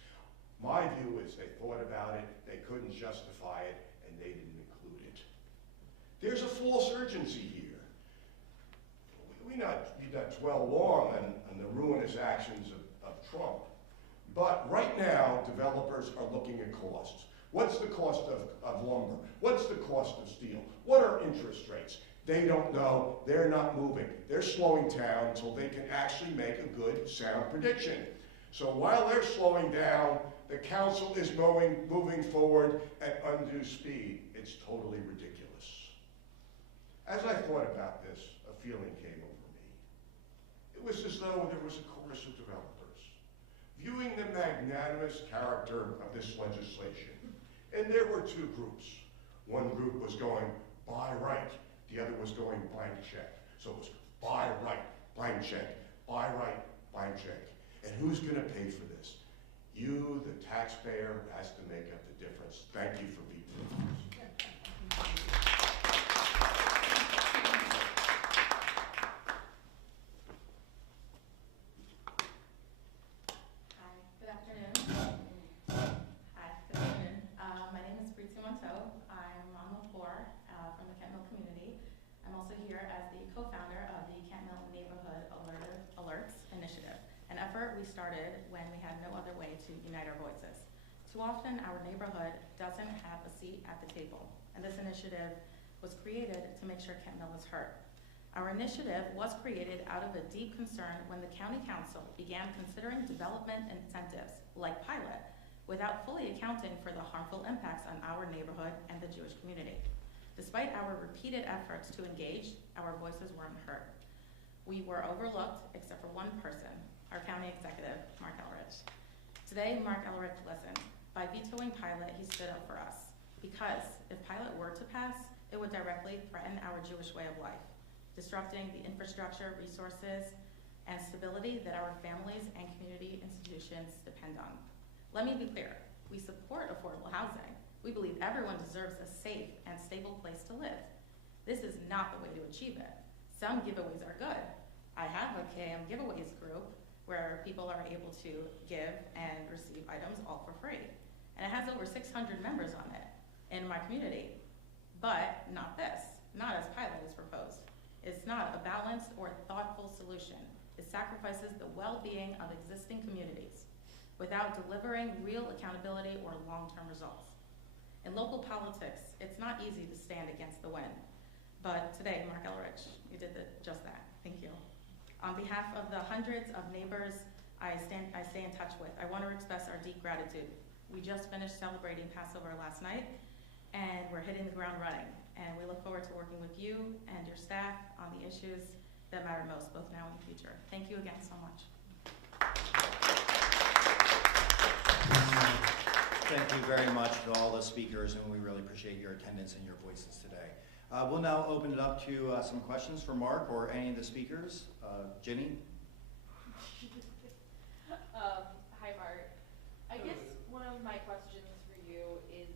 My view is they thought about it, they couldn't justify it, and they didn't include it. There's a false urgency here. We not dwell long on the ruinous actions of Trump. But right now, developers are looking at costs. What's the cost of lumber? What's the cost of steel? What are interest rates? They don't know. They're not moving. They're slowing down until they can actually make a good, sound prediction. So while they're slowing down, the council is moving forward at undue speed. It's totally ridiculous. As I thought about this, a feeling came over me. It was as though there was a chorus of developers viewing the magnanimous character of this legislation. And there were two groups. One group was going, buy right. The other was going, blank check. So it was buy right, blank check, buy right, blank check. And who's going to pay for this? You, the taxpayer, has to make up the difference. Thank you for being here. I'm also here as the co-founder of the Kent effort we started when we had no other way to unite our voices. Too often, our neighborhood doesn't have a seat at the table, and this initiative was created to make sure Kent Mill is heard. Our initiative was created out of a deep concern when the County Council began considering development incentives, like pilot, without fully accounting for the harmful impacts on our neighborhood and the Jewish community. Despite our repeated efforts to engage, our voices weren't heard. We were overlooked except for one person, our county executive, Marc Elrich. Today, Marc Elrich listened. By vetoing pilot, he stood up for us. Because if pilot were to pass, it would directly threaten our Jewish way of life, disrupting the infrastructure, resources, and stability that our families and community institutions depend on. Let me be clear, we support affordable housing. We believe everyone deserves a safe and stable place to live. This is not the way to achieve it. Some giveaways are good. I have a KM giveaways group where people are able to give and receive items all for free. And it has over 600 members on it in my community. But not this, not as pilot is proposed. It's not a balanced or thoughtful solution. It sacrifices the well-being of existing communities without delivering real accountability or long-term results. In local politics, it's not easy to stand against the wind. But today, Marc Elrich, you did just that. Thank you. On behalf of the hundreds of neighbors I stay in touch with, I want to express our deep gratitude. We just finished celebrating Passover last night, and we're hitting the ground running. And we look forward to working with you and your staff on the issues that matter most, both now and in the future. Thank you again so much. Thank you very much to all the speakers, and we really appreciate your attendance and your voices today. We'll now open it up to some questions for Marc or any of the speakers. Ginny? Hi, Marc. I guess one of my questions for you is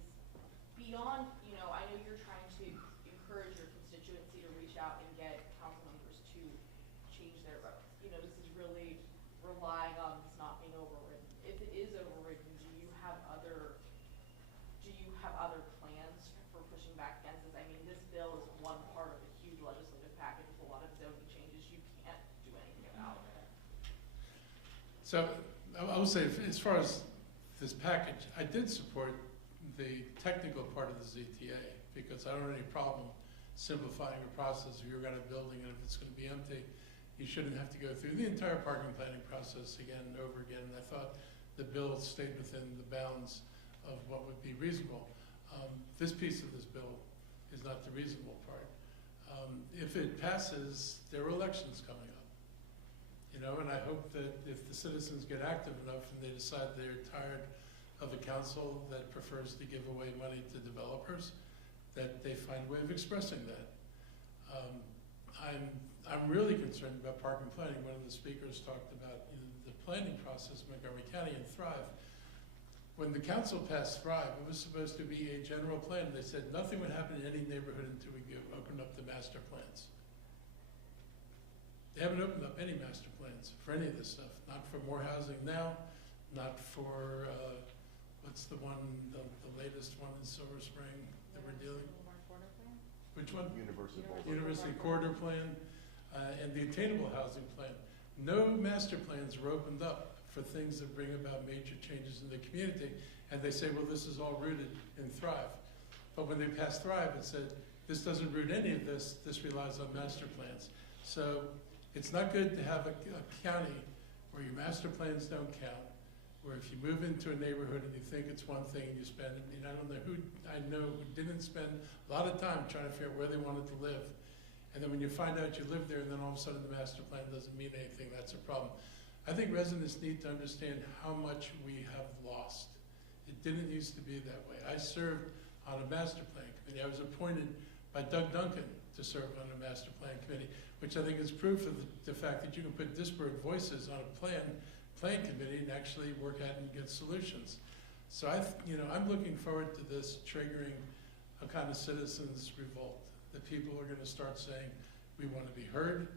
beyond, I know you're trying to encourage your constituency to reach out and get council members to change their votes. This is really relying on this not being overridden. If it is overridden, do you have other plans for pushing back against this? I mean, this bill is one part of a huge legislative package with a lot of zoning changes you can't do anything about. So I will say, as far as this package, I did support the technical part of the ZTA because I don't have any problem simplifying the process. If you've got a building and if it's going to be empty, you shouldn't have to go through the entire parking planning process again and over again. And I thought the bill stayed within the bounds of what would be reasonable. This piece of this bill is not the reasonable part. If it passes, there are elections coming up. And I hope that if the citizens get active enough and they decide they're tired of a council that prefers to give away money to developers, that they find a way of expressing that. I'm really concerned about park and planning. One of the speakers talked about the planning process in Montgomery County and Thrive. When the council passed Thrive, it was supposed to be a general plan. They said nothing would happen in any neighborhood until we opened up the master plans. They haven't opened up any master plans for any of this stuff. Not for more housing now, not for, what's the one, the latest one in Silver Spring that we're dealing with? Which one? University Corridor Plan and the Attainable Housing Plan. No master plans were opened up for things that bring about major changes in the community. And they say, well, this is all rooted in Thrive. But when they passed Thrive, it said, this doesn't root any of this. This relies on master plans. So it's not good to have a county where your master plans don't count, where if you move into a neighborhood and you think it's one thing and you spend, I don't know who I know who didn't spend a lot of time trying to figure out where they wanted to live. And then when you find out you live there and then all of a sudden the master plan doesn't mean anything, that's a problem. I think residents need to understand how much we have lost. It didn't used to be that way. I served on a master plan committee. I was appointed by Doug Duncan to serve on a master plan committee, which I think is proof of the fact that you can put disparate voices on a plan committee and actually work out and get solutions. So I'm looking forward to this triggering a kind of citizens revolt. That people are going to start saying, we want to be heard,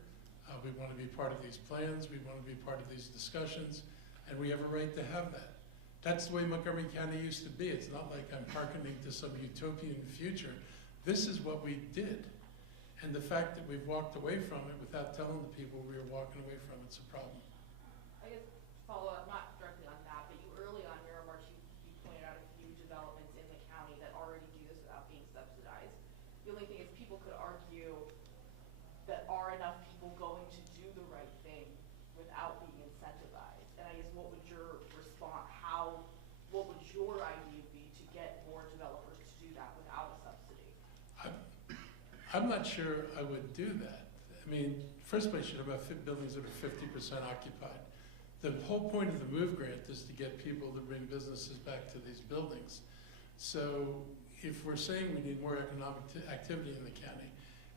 we want to be part of these plans, we want to be part of these discussions, and we have a right to have that. That's the way Montgomery County used to be. It's not like I'm hearkening to some utopian future. This is what we did. And the fact that we've walked away from it without telling the people we were walking away from it's a problem. I guess follow up, not directly on that, but you early on in your remarks, you pointed out a few developments in the county that already do this without being subsidized. The only thing is people could argue that are enough people going to do the right thing without being incentivized? And I guess what would your response, what would your idea be to get more developers to do that without a subsidy? I'm not sure I would do that. I mean, first place, you should have buildings that are 50% occupied. The whole point of the MOVE grant is to get people to bring businesses back to these buildings. So if we're saying we need more economic activity in the county,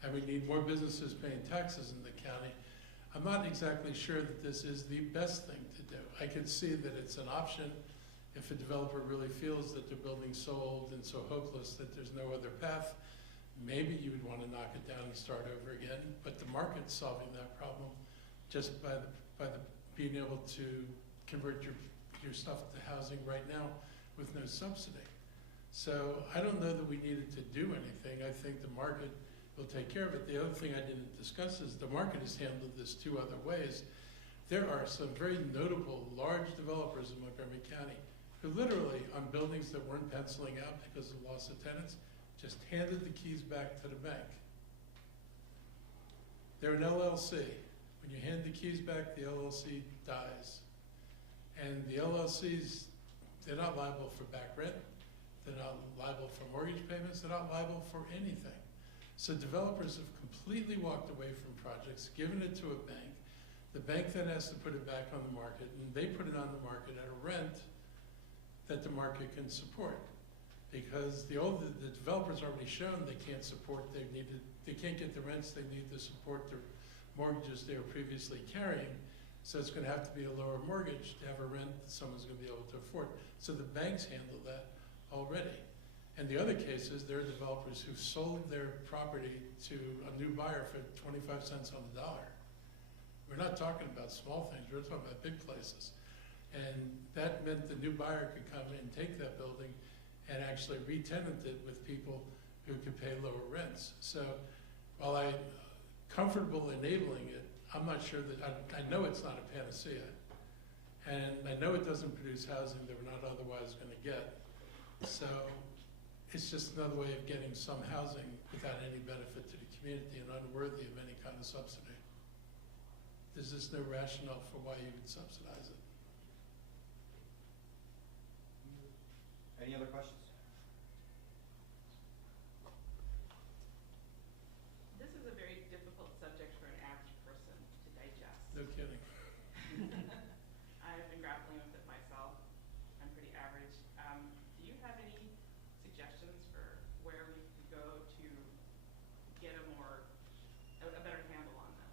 and we need more businesses paying taxes in the county, I'm not exactly sure that this is the best thing to do. I can see that it's an option if a developer really feels that their building's so old and so hopeless that there's no other path. Maybe you would want to knock it down and start over again, but the market's solving that problem just by being able to convert your stuff to housing right now with no subsidy. So I don't know that we needed to do anything. I think the market will take care of it. The other thing I didn't discuss is the market has handled this two other ways. There are some very notable large developers in Montgomery County who literally, on buildings that weren't penciling out because of loss of tenants, just handed the keys back to the bank. They're an LLC. When you hand the keys back, the LLC dies. And the LLCs, they're not liable for back rent. They're not liable for mortgage payments. They're not liable for anything. So developers have completely walked away from projects, given it to a bank. The bank then has to put it back on the market, and they put it on the market at a rent that the market can support. Because the developers already shown they can't support, they can't get the rents they need to support their mortgages they were previously carrying. So it's going to have to be a lower mortgage to have a rent that someone's going to be able to afford. So the banks handle that already. And the other cases, there are developers who sold their property to a new buyer for 25 cents on the dollar. We're not talking about small things, we're talking about big places. And that meant the new buyer could come in and take that building and actually re-tenant it with people who could pay lower rents. So while I'm comfortable enabling it, I'm not sure that, I know it's not a panacea. And I know it doesn't produce housing that we're not otherwise going to get. So it's just another way of getting some housing without any benefit to the community and unworthy of any kind of subsidy. There's just no rationale for why you would subsidize it. Any other questions? This is a very difficult subject for an average person to digest. No kidding. I have been grappling with it myself. I'm pretty average. Do you have any suggestions for where we could go to get a better handle on this?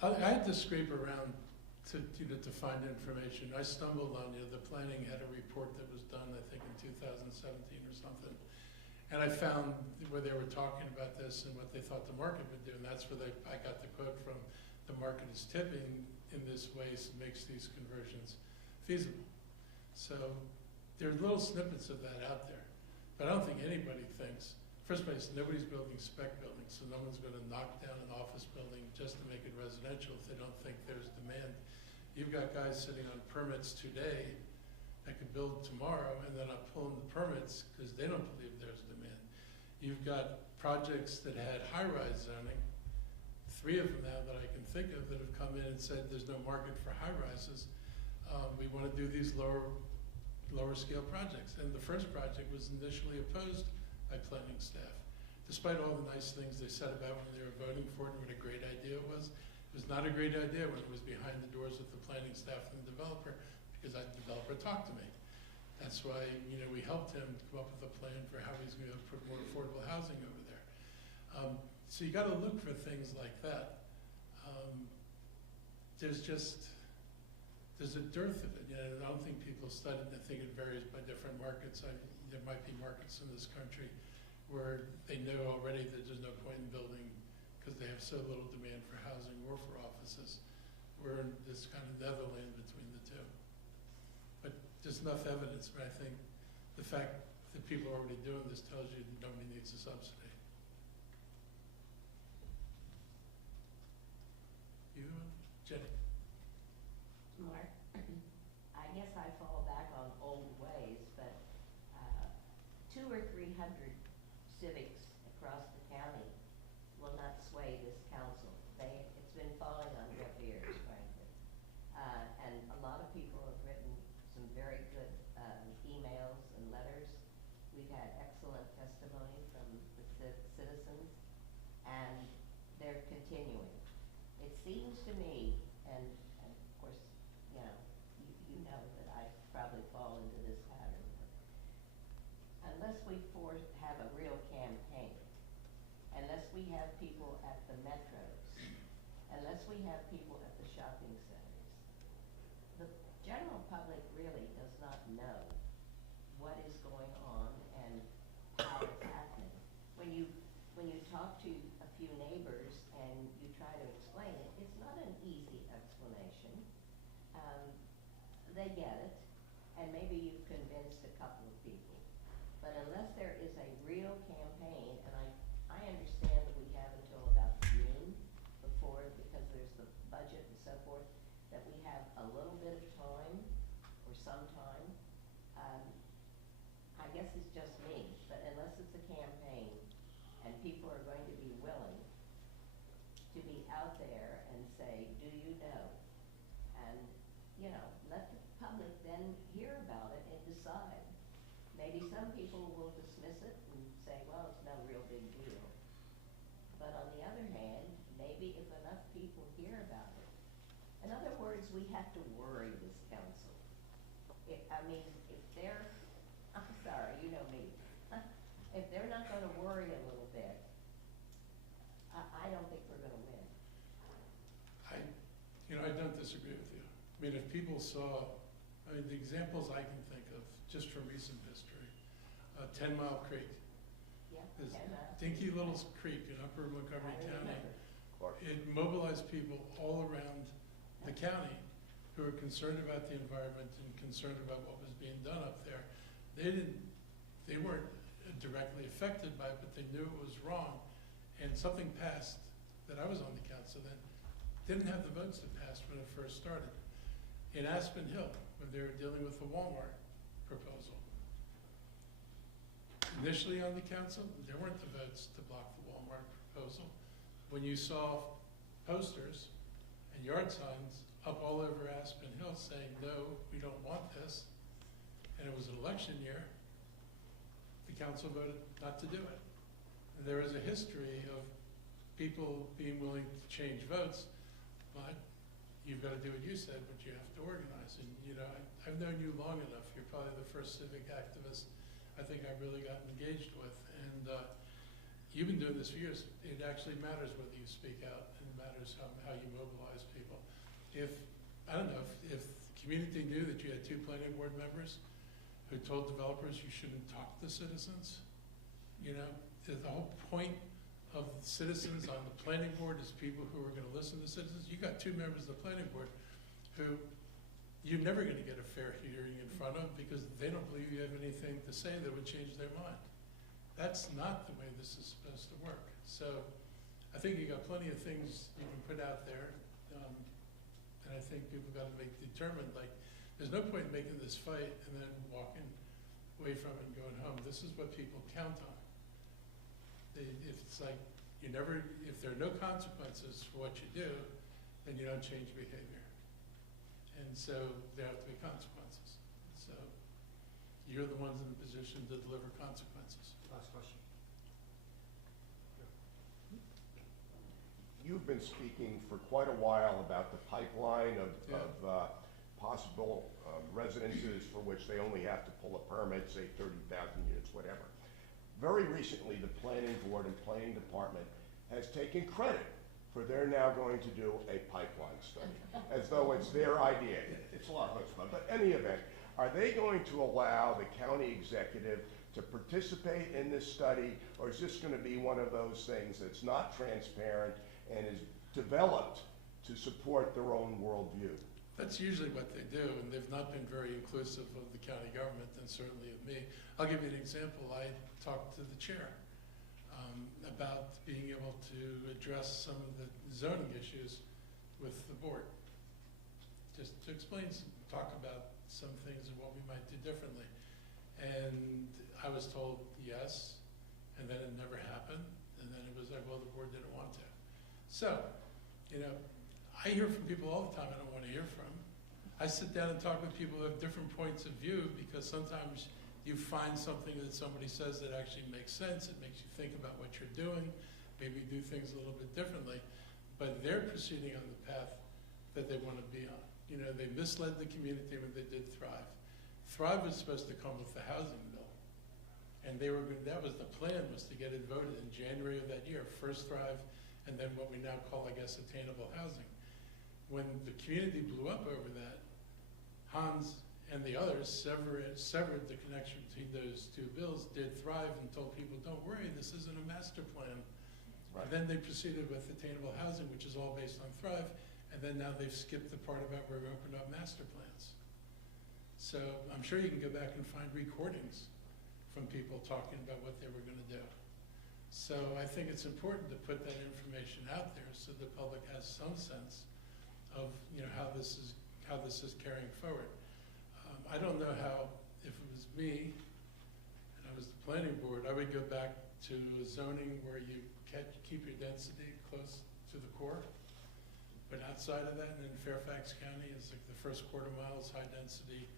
I had to scrape around to find information. I stumbled on the planning had a report that was done, I think, in 2017 or something. And I found where they were talking about this and what they thought the market would do. And that's where I got the quote from, the market is tipping in this way, so makes these conversions feasible. So there's little snippets of that out there. But I don't think anybody thinks, first place, nobody's building spec buildings, so no one's going to knock down an office building just to make it residential if they don't think there's demand. You've got guys sitting on permits today that could build tomorrow and then not pulling the permits because they don't believe there's demand. You've got projects that had high-rise zoning, 3 of them now that I can think of that have come in and said there's no market for high-rises. We want to do these lower scale projects. And the first project was initially opposed by planning staff. Despite all the nice things they said about when they were voting for it and what a great idea it was not a great idea when it was behind the doors with the planning staff and the developer, because that developer talked to me. That's why, we helped him come up with a plan for how he's going to put more affordable housing over there. So you got to look for things like that. There's a dearth of it. I don't think people studied it. I think it varies by different markets. There might be markets in this country where they know already that there's no point in building because they have so little demand for housing or for offices. We're in this kind of netherland between the two. But there's enough evidence, but I think the fact that people are already doing this tells you that nobody needs a subsidy. You, Jenny? or 300 civics across the county will not sway this council. It's been falling on deaf ears, frankly. And a lot of people have written some very good emails and letters. We've had excellent testimony from the citizens, and they're continuing. It seems to me, and of course, you know that I probably fall into this pattern, unless we have a real campaign, unless we have people at the metros, unless we have people at the shopping centers, the general public really does not know what is going on and how it's happening. When you talk to a few neighbors and you try to explain it, it's not an easy explanation. They get it, and maybe you've convinced a couple of people. But unless there is a real campaign, and I understand that we have until about June before, because there's the budget and so forth, that we have a little bit of time or some time. I guess it's just me, but unless it's a campaign and people are going to be willing to be out there and say, do you know? And, let the public then hear about it and decide. Maybe some people will dismiss it and say, well, it's no real big deal. But on the other hand, maybe if enough people hear about it, in other words, we have to worry this council. If they're, I'm sorry, you know me. If they're not going to worry a little bit, I don't think we're going to win. I don't disagree with you. I mean, if people saw, the examples I can think of, just from recent history, 10 Mile Creek. Yeah, This and, dinky little creek in upper Montgomery I County. remember. It mobilized people all around the county who were concerned about the environment and concerned about what was being done up there. They weren't directly affected by it, but they knew it was wrong. And something passed that I was on the council then, didn't have the votes to pass when it first started. In Aspen Hill, when they were dealing with the Walmart proposal. Initially on the council, there weren't the votes to block the Walmart proposal. When you saw posters and yard signs up all over Aspen Hill saying, no, we don't want this, and it was an election year, the council voted not to do it. And there is a history of people being willing to change votes, but you've got to do what you said, but you have to organize. And I've known you long enough. You're probably the first civic activist I think I really got engaged with. And you've been doing this for years. It actually matters whether you speak out, and it matters how you mobilize people. I don't know, if the community knew that you had 2 planning board members who told developers you shouldn't talk to citizens, the whole point of citizens on the planning board is people who are going to listen to citizens. You got 2 members of the planning board who you're never going to get a fair hearing in front of because they don't believe you have anything to say that would change their mind. That's not the way this is supposed to work. So I think you got plenty of things you can put out there, and I think people got to make determined, there's no point in making this fight and then walking away from it and going home. This is what people count on. If there are no consequences for what you do, then you don't change behavior. And so there have to be consequences. So you're the ones in the position to deliver consequences. Last question. You've been speaking for quite a while about the pipeline of possible residences for which they only have to pull a permit, say 30,000 units, whatever. Very recently, the planning board and planning department has taken credit for they're now going to do a pipeline study, as though it's their idea. It's a lot of fun, but any event, are they going to allow the county executive to participate in this study, or is this going to be one of those things that's not transparent and is developed to support their own worldview? That's usually what they do, and they've not been very inclusive of the county government, and certainly of me. I'll give you an example. I talked to the chair about being able to address some of the zoning issues with the board, just to explain, talk about some things and what we might do differently. And I was told yes, and then it never happened, and then it was like, well, the board didn't want to. So, I hear from people all the time I don't want to hear from. I sit down and talk with people who have different points of view, because sometimes you find something that somebody says that actually makes sense. It makes you think about what you're doing, maybe do things a little bit differently, but they're proceeding on the path that they want to be on. They misled the community when they did Thrive. Thrive was supposed to come with the housing bill, and that was the plan, was to get it voted in January of that year, first Thrive, and then what we now call, I guess, attainable housing. When the community blew up over that, Hans and the others severed the connection between those two bills, did Thrive, and told people, don't worry, this isn't a master plan. Right. And then they proceeded with attainable housing, which is all based on Thrive, and then now they've skipped the part about where we opened up master plans. So I'm sure you can go back and find recordings from people talking about what they were going to do. So I think it's important to put that information out there so the public has some sense of how this is carrying forward. I don't know how, if it was me and I was the planning board, I would go back to a zoning where you keep your density close to the core. But outside of that, and in Fairfax County, it's like the first quarter mile is high density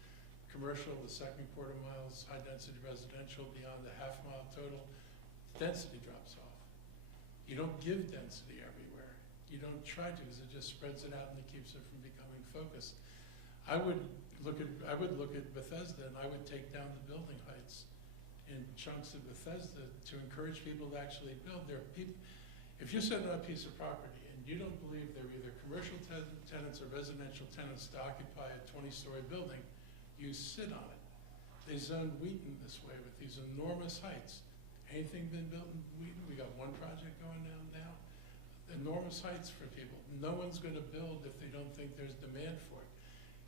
commercial, the second quarter mile is high density residential, beyond the half mile total, density drops off. You don't give density everywhere. You don't try to, because it just spreads it out and it keeps it from becoming focused. I would look at Bethesda, and I would take down the building heights in chunks of Bethesda to encourage people to actually build. There are people, if you're sitting on a piece of property and you don't believe they're either commercial tenants or residential tenants to occupy a 20-story building, you sit on it. They zoned Wheaton this way with these enormous heights. Anything been built in Wheaton? We got one project going on now. Enormous heights for people. No one's going to build if they don't think there's demand for it.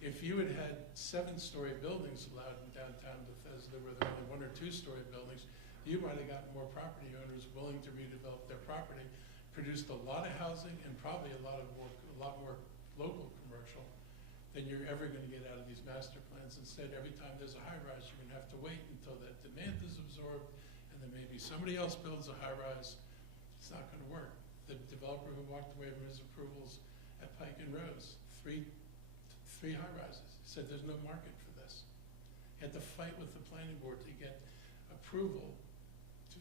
If you had 7-story buildings allowed in downtown Bethesda where there were only 1 or 2-story buildings, you might have gotten more property owners willing to redevelop their property, produced a lot of housing and probably a lot more local commercial than you're ever going to get out of these master plans. Instead, every time there's a high-rise, you're going to have to wait until that demand is absorbed, and then maybe somebody else builds a high-rise. It's not going to work. The developer who walked away from his approvals at Pike and Rose, three high-rises, said there's no market for this. He had to fight with the planning board to get approval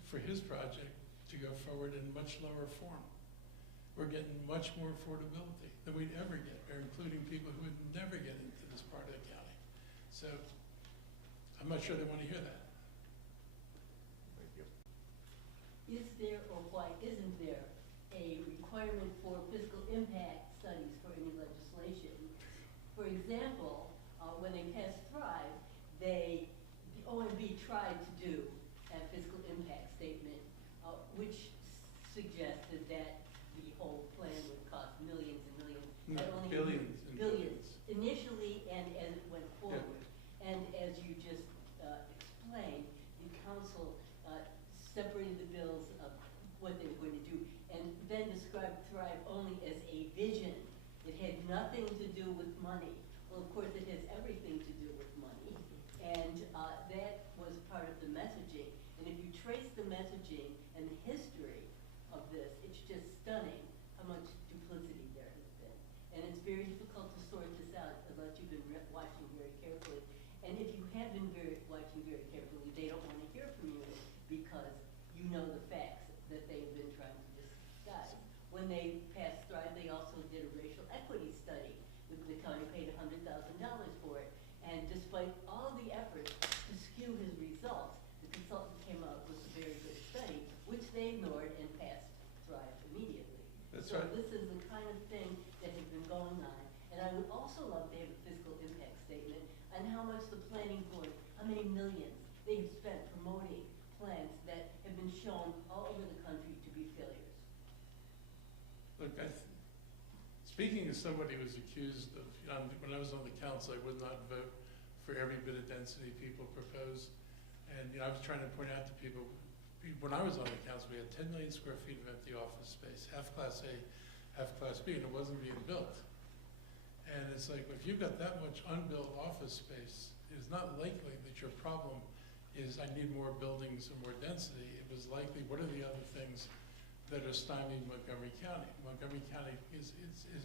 for his project to go forward in much lower form. We're getting much more affordability than we'd ever get, or including people who would never get into this part of the county. So I'm not sure they want to hear that. Thank you. Is there, or why isn't there, a requirement for fiscal impact studies for any legislation? For example, when they passed Thrive, the OMB tried to do a fiscal impact statement, which suggested that the whole plan would cost millions and millions. No, only billions and billions. Initially, and as it went forward. And as you just explained, the council separated the bills of what they were going to do, and then described Thrive only as a vision. It had nothing to do with money. Well, of course, it has everything to do with money, and that was part of the messaging. And if you trace the messaging and the history of this, it's just stunning how much duplicity there has been. And it's very difficult to sort this out unless you've been watching very carefully. And if you have been watching very carefully, they don't want to hear from you because you know the facts that they've been trying to discuss. When they passed Thrive, they also did a racial equity study. The county paid $100,000 for it. And despite all the efforts to skew his results, the consultant came out with a very good study, which they ignored and passed Thrive immediately. That's so right. This is the kind of thing that has been going on. And I would also love to have a fiscal impact statement on how much the planning board, how many millions they have spent promoting plans that have been shown all over the country to be failures. Look, speaking as somebody who was accused of, when I was on the council, I would not vote for every bit of density people proposed. And I was trying to point out to people, when I was on the council, we had 10 million square feet of empty office space, half Class A, half Class B, and it wasn't being built. And it's like, if you've got that much unbuilt office space, it's not likely that your problem is I need more buildings and more density. It was likely, what are the other things that are stymieing Montgomery County? Montgomery County is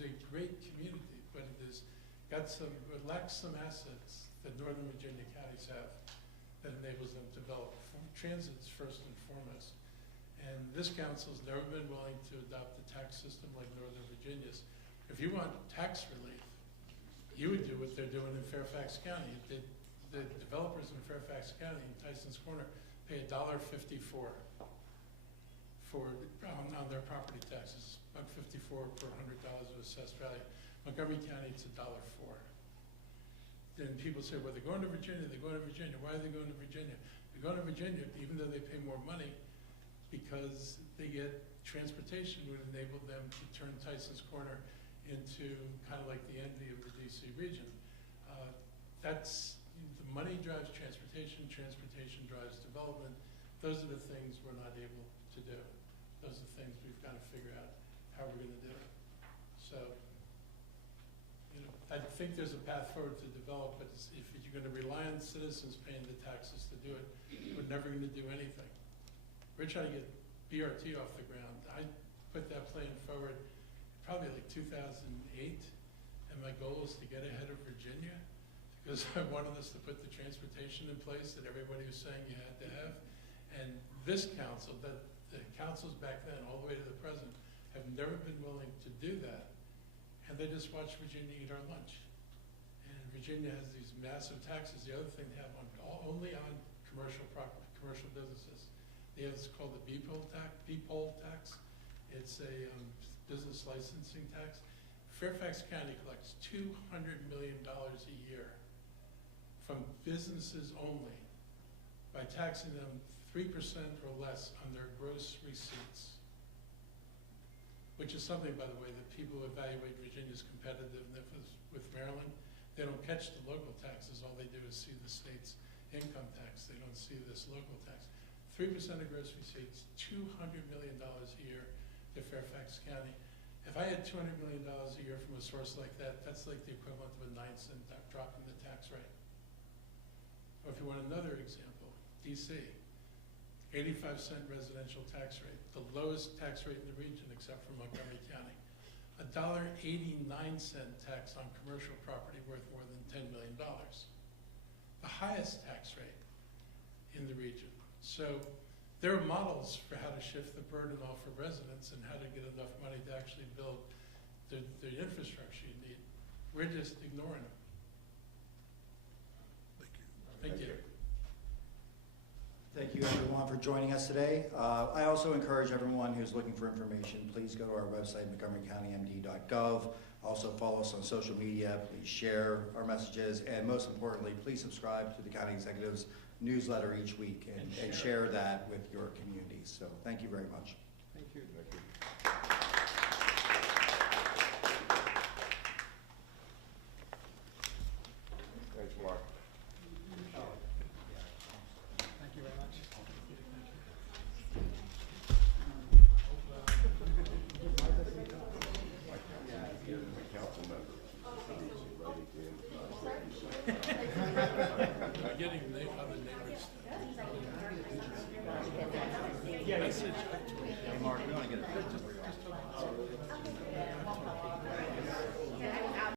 a great community, but it lacks some assets that Northern Virginia counties have that enables them to develop. Transit's first and foremost. And this council's never been willing to adopt a tax system like Northern Virginia's. If you want tax relief, you would do what they're doing in Fairfax County. The developers in Fairfax County, in Tyson's Corner, pay $1.54 on their property taxes, $1.54 per $100 of assessed value. Montgomery County, it's $1.04. Then people say, well, they're going to Virginia, they're going to Virginia. Why are they going to Virginia? They're going to Virginia, even though they pay more money, because they get transportation would enable them to turn Tyson's Corner into kind of like the envy of the DC region. The money drives transportation, transportation drives development. Those are the things we're not able to do. Those are the things we've got to figure out how we're going to do it. So, I think there's a path forward to develop, but if you're going to rely on citizens paying the taxes to do it, we're never going to do anything. We're trying to get BRT off the ground. I put that plan forward probably like 2008, and my goal is to get ahead of Virginia, because I wanted us to put the transportation in place that everybody was saying you had to have. And this council, the councils back then, all the way to the present, have never been willing to do that. And they just watch Virginia eat our lunch. And Virginia has these massive taxes. The other thing they have only on commercial property, commercial businesses. They have what's called the B-poll tax. It's a business licensing tax. Fairfax County collects $200 million a year from businesses only by taxing them 3% or less on their gross receipts, which is something, by the way, that people who evaluate Virginia's competitiveness with Maryland, they don't catch the local taxes. All they do is see the state's income tax. They don't see this local tax. 3% of gross receipts, $200 million a year to Fairfax County. If I had $200 million a year from a source like that, that's like the equivalent of a 9-cent drop in the tax rate. Or if you want another example, DC, 85-cent residential tax rate, the lowest tax rate in the region except for Montgomery County. $1.89 tax on commercial property worth more than $10 million. The highest tax rate in the region. So there are models for how to shift the burden off of residents and how to get enough money to actually build the infrastructure you need. We're just ignoring them. Thank you. Thank you, everyone, for joining us today. I also encourage everyone who's looking for information, please go to our website, montgomerycountymd.gov. Also follow us on social media. Please share our messages. And most importantly, please subscribe to the County Executive's newsletter each week and share that with your communities. So thank you very much. Thank you.